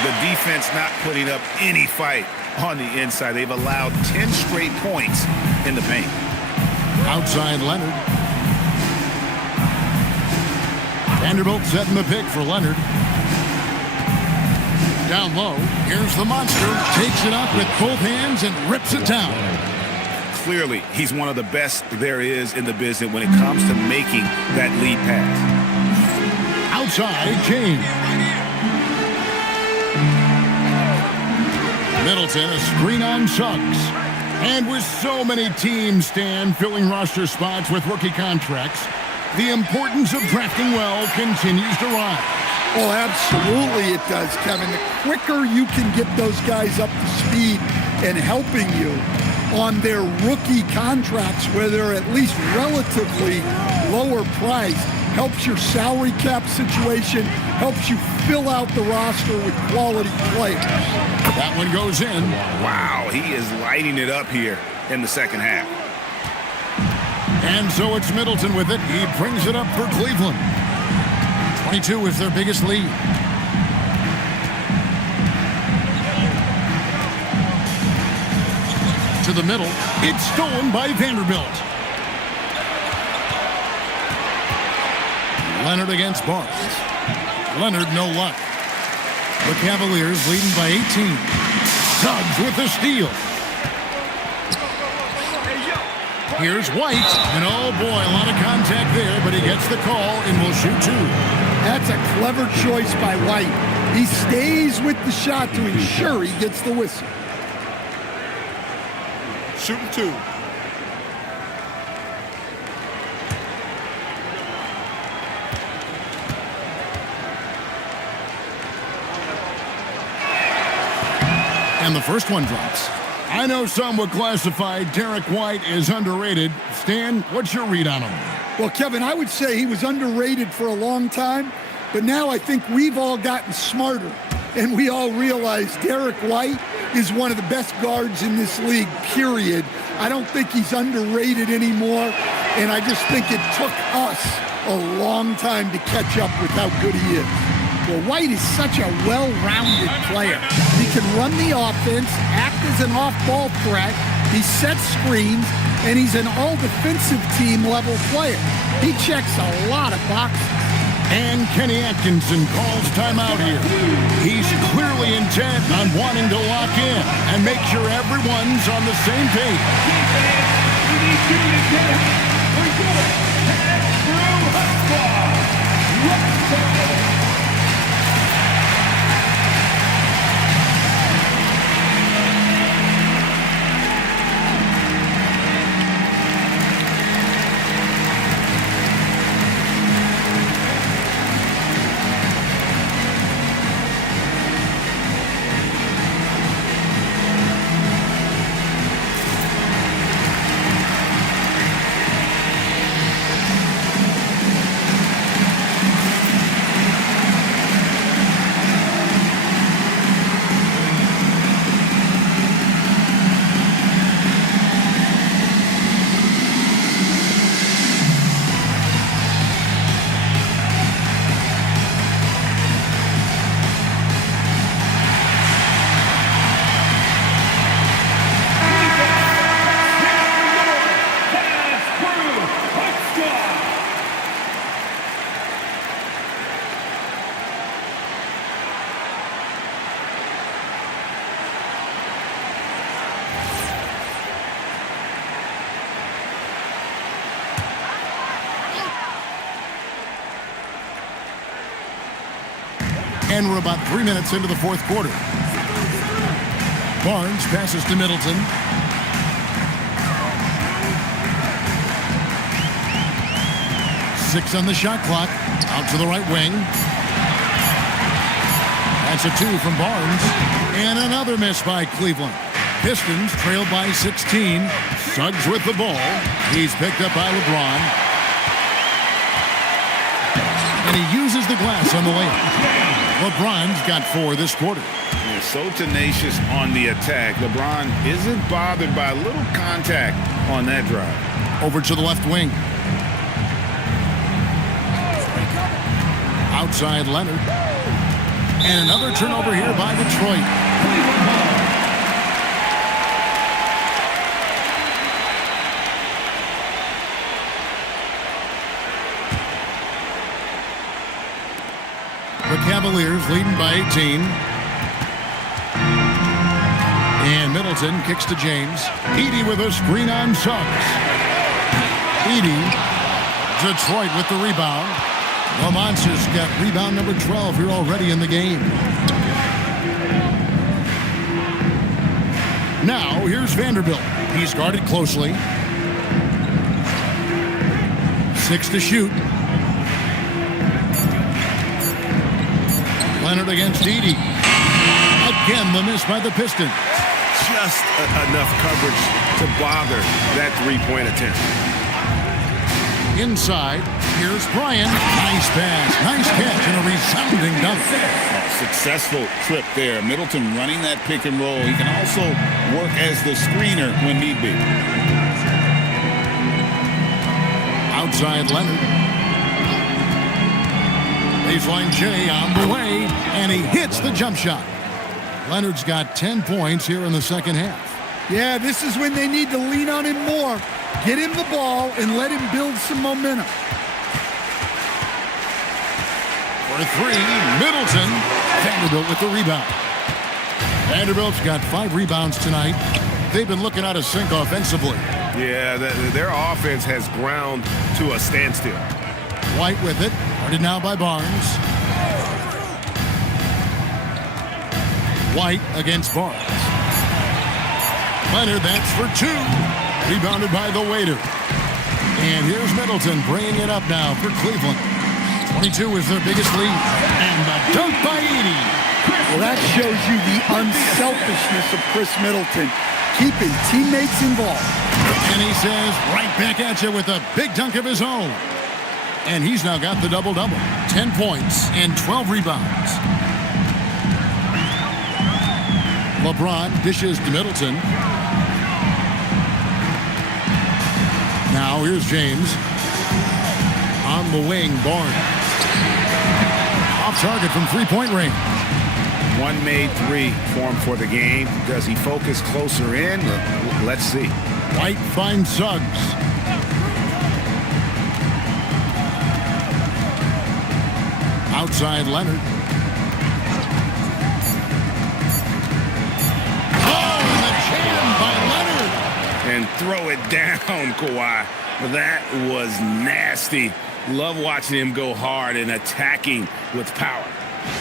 The defense not putting up any fight on the inside. They've allowed 10 straight points in the paint. Outside Leonard. Vanderbilt setting the pick for Leonard. Down low. Here's the monster. Takes it up with both hands and rips it down. Clearly, he's one of the best there is in the business when it comes to making that lead pass. Outside, James. Middleton, a screen on Suggs. And with so many teams, Stan, filling roster spots with rookie contracts, the importance of drafting well continues to rise. Oh, absolutely it does, Kevin. The quicker you can get those guys up to speed and helping you on their rookie contracts where they're at least relatively lower priced, helps your salary cap situation, helps you fill out the roster with quality players. That one goes in. Wow, he is lighting it up here in the second half. And so it's Middleton with it. He brings it up for Cleveland. 22 is their biggest lead. To the middle. It's stolen by Vanderbilt. Leonard against Barnes. Leonard, no luck. The Cavaliers leading by 18. Suggs with the steal. Here's White. And oh boy, a lot of contact there, but he gets the call and will shoot two. That's a clever choice by White. He stays with the shot to ensure he gets the whistle. Shooting two. And the first one drops. I know some would classify Derek White as underrated. Stan, what's your read on him? Well, Kevin, I would say he was underrated for a long time, but now I think we've all gotten smarter, and we all realize Derek White is one of the best guards in this league, period. I don't think he's underrated anymore, and I just think it took us a long time to catch up with how good he is. Well, White is such a well-rounded player. He can run the offense, act as an off-ball threat, he sets screens, and he's an all-defensive team-level player. He checks a lot of boxes. And Kenny Atkinson calls timeout here. He's clearly intent on wanting to lock in and make sure everyone's on the same page. And we're about 3 minutes into the fourth quarter. Barnes passes to Middleton. Six on the shot clock. Out to the right wing. That's a two from Barnes. And another miss by Cleveland. Pistons trailed by 16. Suggs with the ball. He's picked up by LeBron. And he uses the glass on the layup. LeBron's got 4 this quarter. Yeah, so tenacious on the attack. LeBron isn't bothered by a little contact on that drive. Over to the left wing. Outside Leonard. And another turnover here by Detroit. The Cavaliers leading by 18. And Middleton kicks to James. Edey with a screen on Suggs. Edey. Detroit with the rebound. Lamonce's got rebound number 12 here already in the game. Now here's Vanderbilt. He's guarded closely. 6 to shoot. Leonard against Edey. Again, the miss by the Pistons. Just enough coverage to bother that three-point attempt. Inside, here's Bryant. Nice pass, nice catch, and a resounding dunk. Successful trip there. Middleton running that pick and roll. He can also work as the screener when need be. Outside Leonard. Baseline J on the way, and he hits the jump shot. Leonard's got 10 points here in the second half. Yeah, this is when they need to lean on him more. Get him the ball and let him build some momentum. For 3, Middleton. Vanderbilt with the rebound. Vanderbilt's got 5 rebounds tonight. They've been looking out of sync offensively. Yeah, their offense has ground to a standstill. White with it. Guarded now by Barnes. White against Barnes. Leonard, that's for 2. Rebounded by the waiter. And here's Middleton bringing it up now for Cleveland. 22 is their biggest lead. And the dunk by Edey. Well, that shows you the unselfishness of Chris Middleton, keeping teammates involved. And he says, right back at you with a big dunk of his own. And he's now got the double-double. 10 points and 12 rebounds. LeBron dishes to Middleton. Now here's James. On the wing, Barnes. Off target from three-point range. One made 3 formed for the game. Does he focus closer in? Let's see. White finds Suggs. Outside Leonard. Oh, and the jam by Leonard. And throw it down, Kawhi. That was nasty. Love watching him go hard and attacking with power.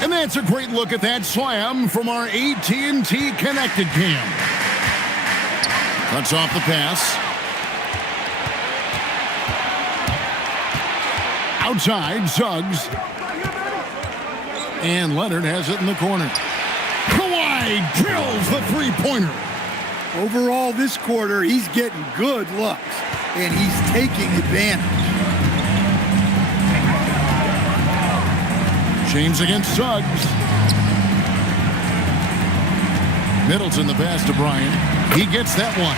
And that's a great look at that slam from our AT&T Connected Cam. Cuts off the pass. Outside, Suggs. And Leonard has it in the corner. Kawhi drills the three-pointer. Overall, this quarter, he's getting good looks, and he's taking advantage. James against Suggs. Middleton the pass to Bryant. He gets that one.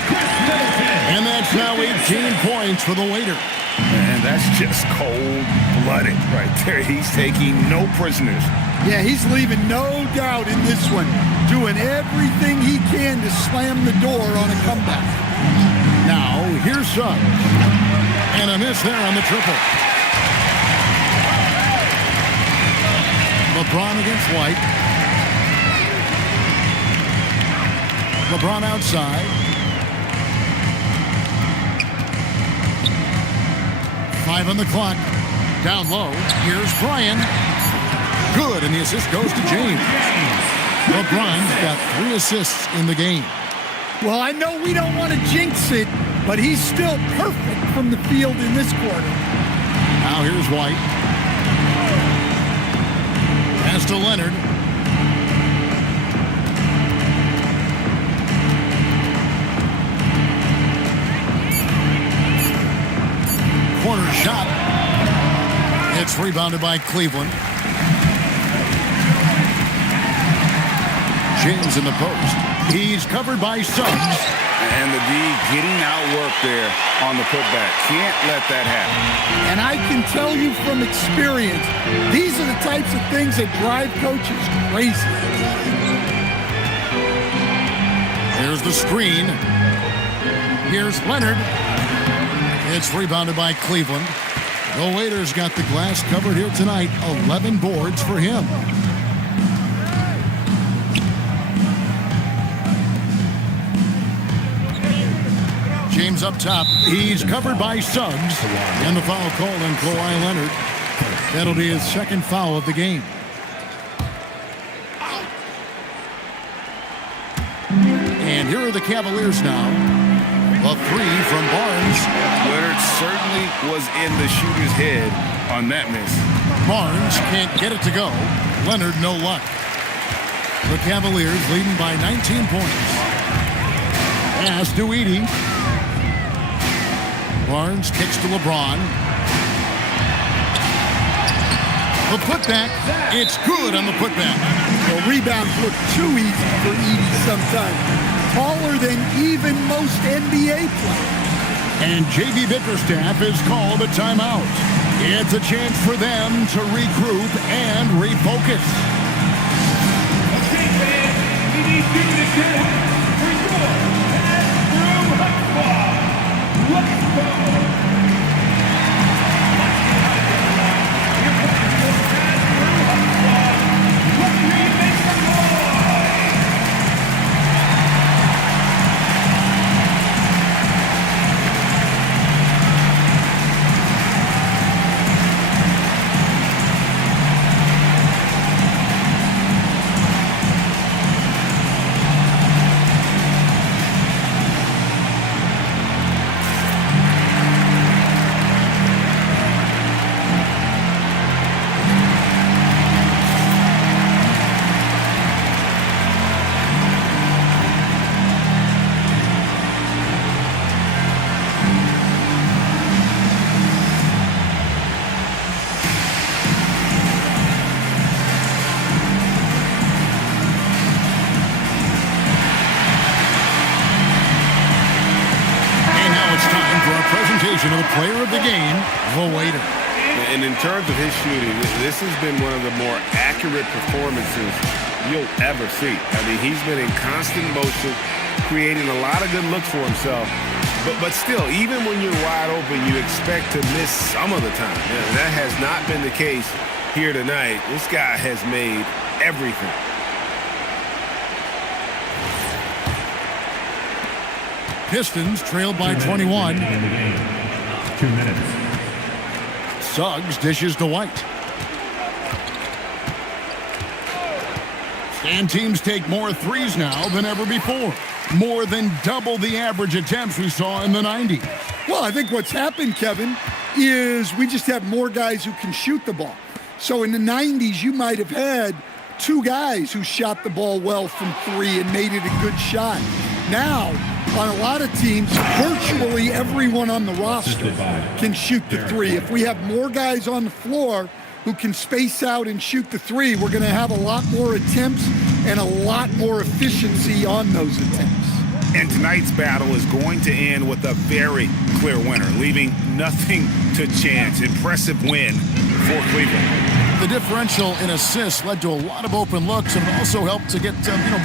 And that's now 18 points for the waiter. Man, that's just cold-blooded right there. He's taking no prisoners. Yeah, he's leaving no doubt in this one. Doing everything he can to slam the door on a comeback. Now, here's Suggs. And a miss there on the triple. LeBron against White. LeBron outside. 5 on the clock. Down low. Here's Bryant. Good, and the assist goes to James. LeBron's got 3 assists in the game. Well, I know we don't want to jinx it, but he's still perfect from the field in this quarter. Now here's White. Pass to Leonard. Corner shot. It's It's rebounded by Cleveland. James in the post. He's covered by Suggs. And the D getting outworked there on the putback. Can't let that happen. And I can tell you from experience, these are the types of things that drive coaches crazy. Here's the screen. Here's Leonard. It's rebounded by Cleveland. The Waiters got the glass covered here tonight. 11 boards for him. James up top. He's covered by Suggs. And the foul called on Kawhi Leonard. That'll be his second foul of the game. And here are the Cavaliers now. A three from Barnes. Leonard certainly was in the shooter's head on that miss. Barnes can't get it to go. Leonard, no luck. The Cavaliers leading by 19 points. Pass to Edey. Barnes kicks to LeBron. The putback. It's good on the putback. The rebounds look too easy for Edey sometimes. Taller than even most NBA players. And J.B. Bickerstaff has called a timeout. It's a chance for them to regroup and refocus. Okay, fans, we need you to get free throw. And through hot squad. Let's go. Of the player of the game, the Waiter. And in terms of his shooting, this has been one of the more accurate performances you'll ever see. I mean, he's been in constant motion, creating a lot of good looks for himself. But still, even when you're wide open, you expect to miss some of the time. That has not been the case here tonight. This guy has made everything. Pistons trailed by 21. 2 minutes. Suggs dishes to White. And teams take more threes now than ever before. More than double the average attempts we saw in the 90s. Well, I think what's happened, Kevin, is we just have more guys who can shoot the ball. So in the 90s, you might have had two guys who shot the ball well from three and made it a good shot. Now, on a lot of teams, virtually everyone on the roster can shoot the three. If we have more guys on the floor who can space out and shoot the three, we're going to have a lot more attempts and a lot more efficiency on those attempts. And tonight's battle is going to end with a very clear winner, leaving nothing to chance. Impressive win for Cleveland. The differential in assists led to a lot of open looks and also helped to get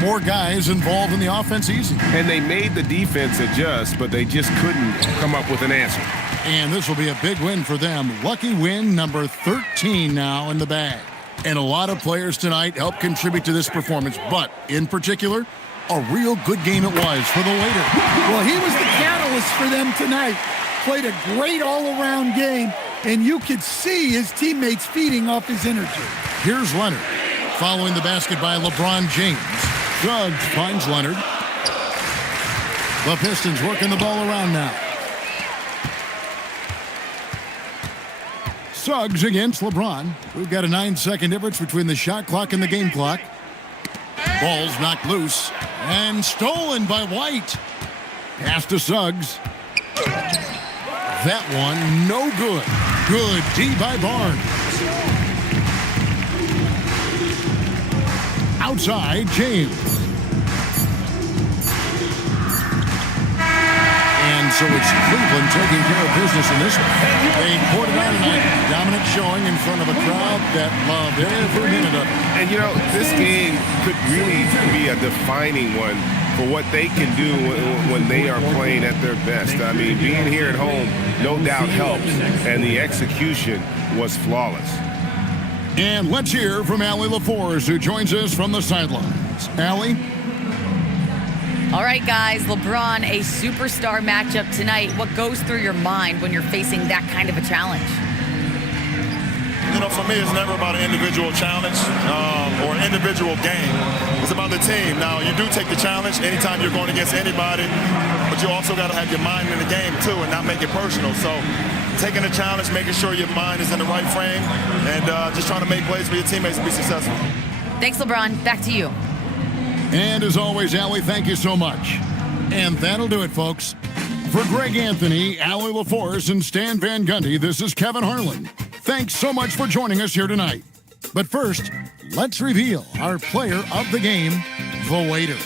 more guys involved in the offense easy. And they made the defense adjust, but they just couldn't come up with an answer. And this will be a big win for them. Lucky win number 13 now in the bag. And a lot of players tonight helped contribute to this performance, but in particular, a real good game it was for the Waiter. Well, he was the catalyst for them tonight. Played a great all-around game, and you could see his teammates feeding off his energy. Here's Leonard, following the basket by LeBron James. Suggs finds Leonard. The Pistons working the ball around now. Suggs against LeBron. We've got a 9-second difference between the shot clock and the game clock. Ball's knocked loose and stolen by White. Pass to Suggs. That one, no good. Good D by Barnes. outside James. And so it's Cleveland taking care of business in this one. They poured it on tonight. Dominant showing in front of a crowd that loved every minute of it. And, this game could really be a defining one for what they can do when they are playing at their best. I mean, being here at home no doubt helps, and the execution was flawless. And let's hear from Allie LaForce, who joins us from the sidelines. Allie? All right, guys, LeBron, a superstar matchup tonight. What goes through your mind when you're facing that kind of a challenge? For me, it's never about an individual challenge or an individual game. It's about the team. Now, you do take the challenge anytime you're going against anybody, but you also got to have your mind in the game, too, and not make it personal. So taking the challenge, making sure your mind is in the right frame, and just trying to make plays for your teammates to be successful. Thanks, LeBron. Back to you. And as always, Allie, thank you so much. And that'll do it, folks. For Greg Anthony, Allie LaForce, and Stan Van Gundy, this is Kevin Harlan. Thanks so much for joining us here tonight. But first, let's reveal our player of the game, the waiter.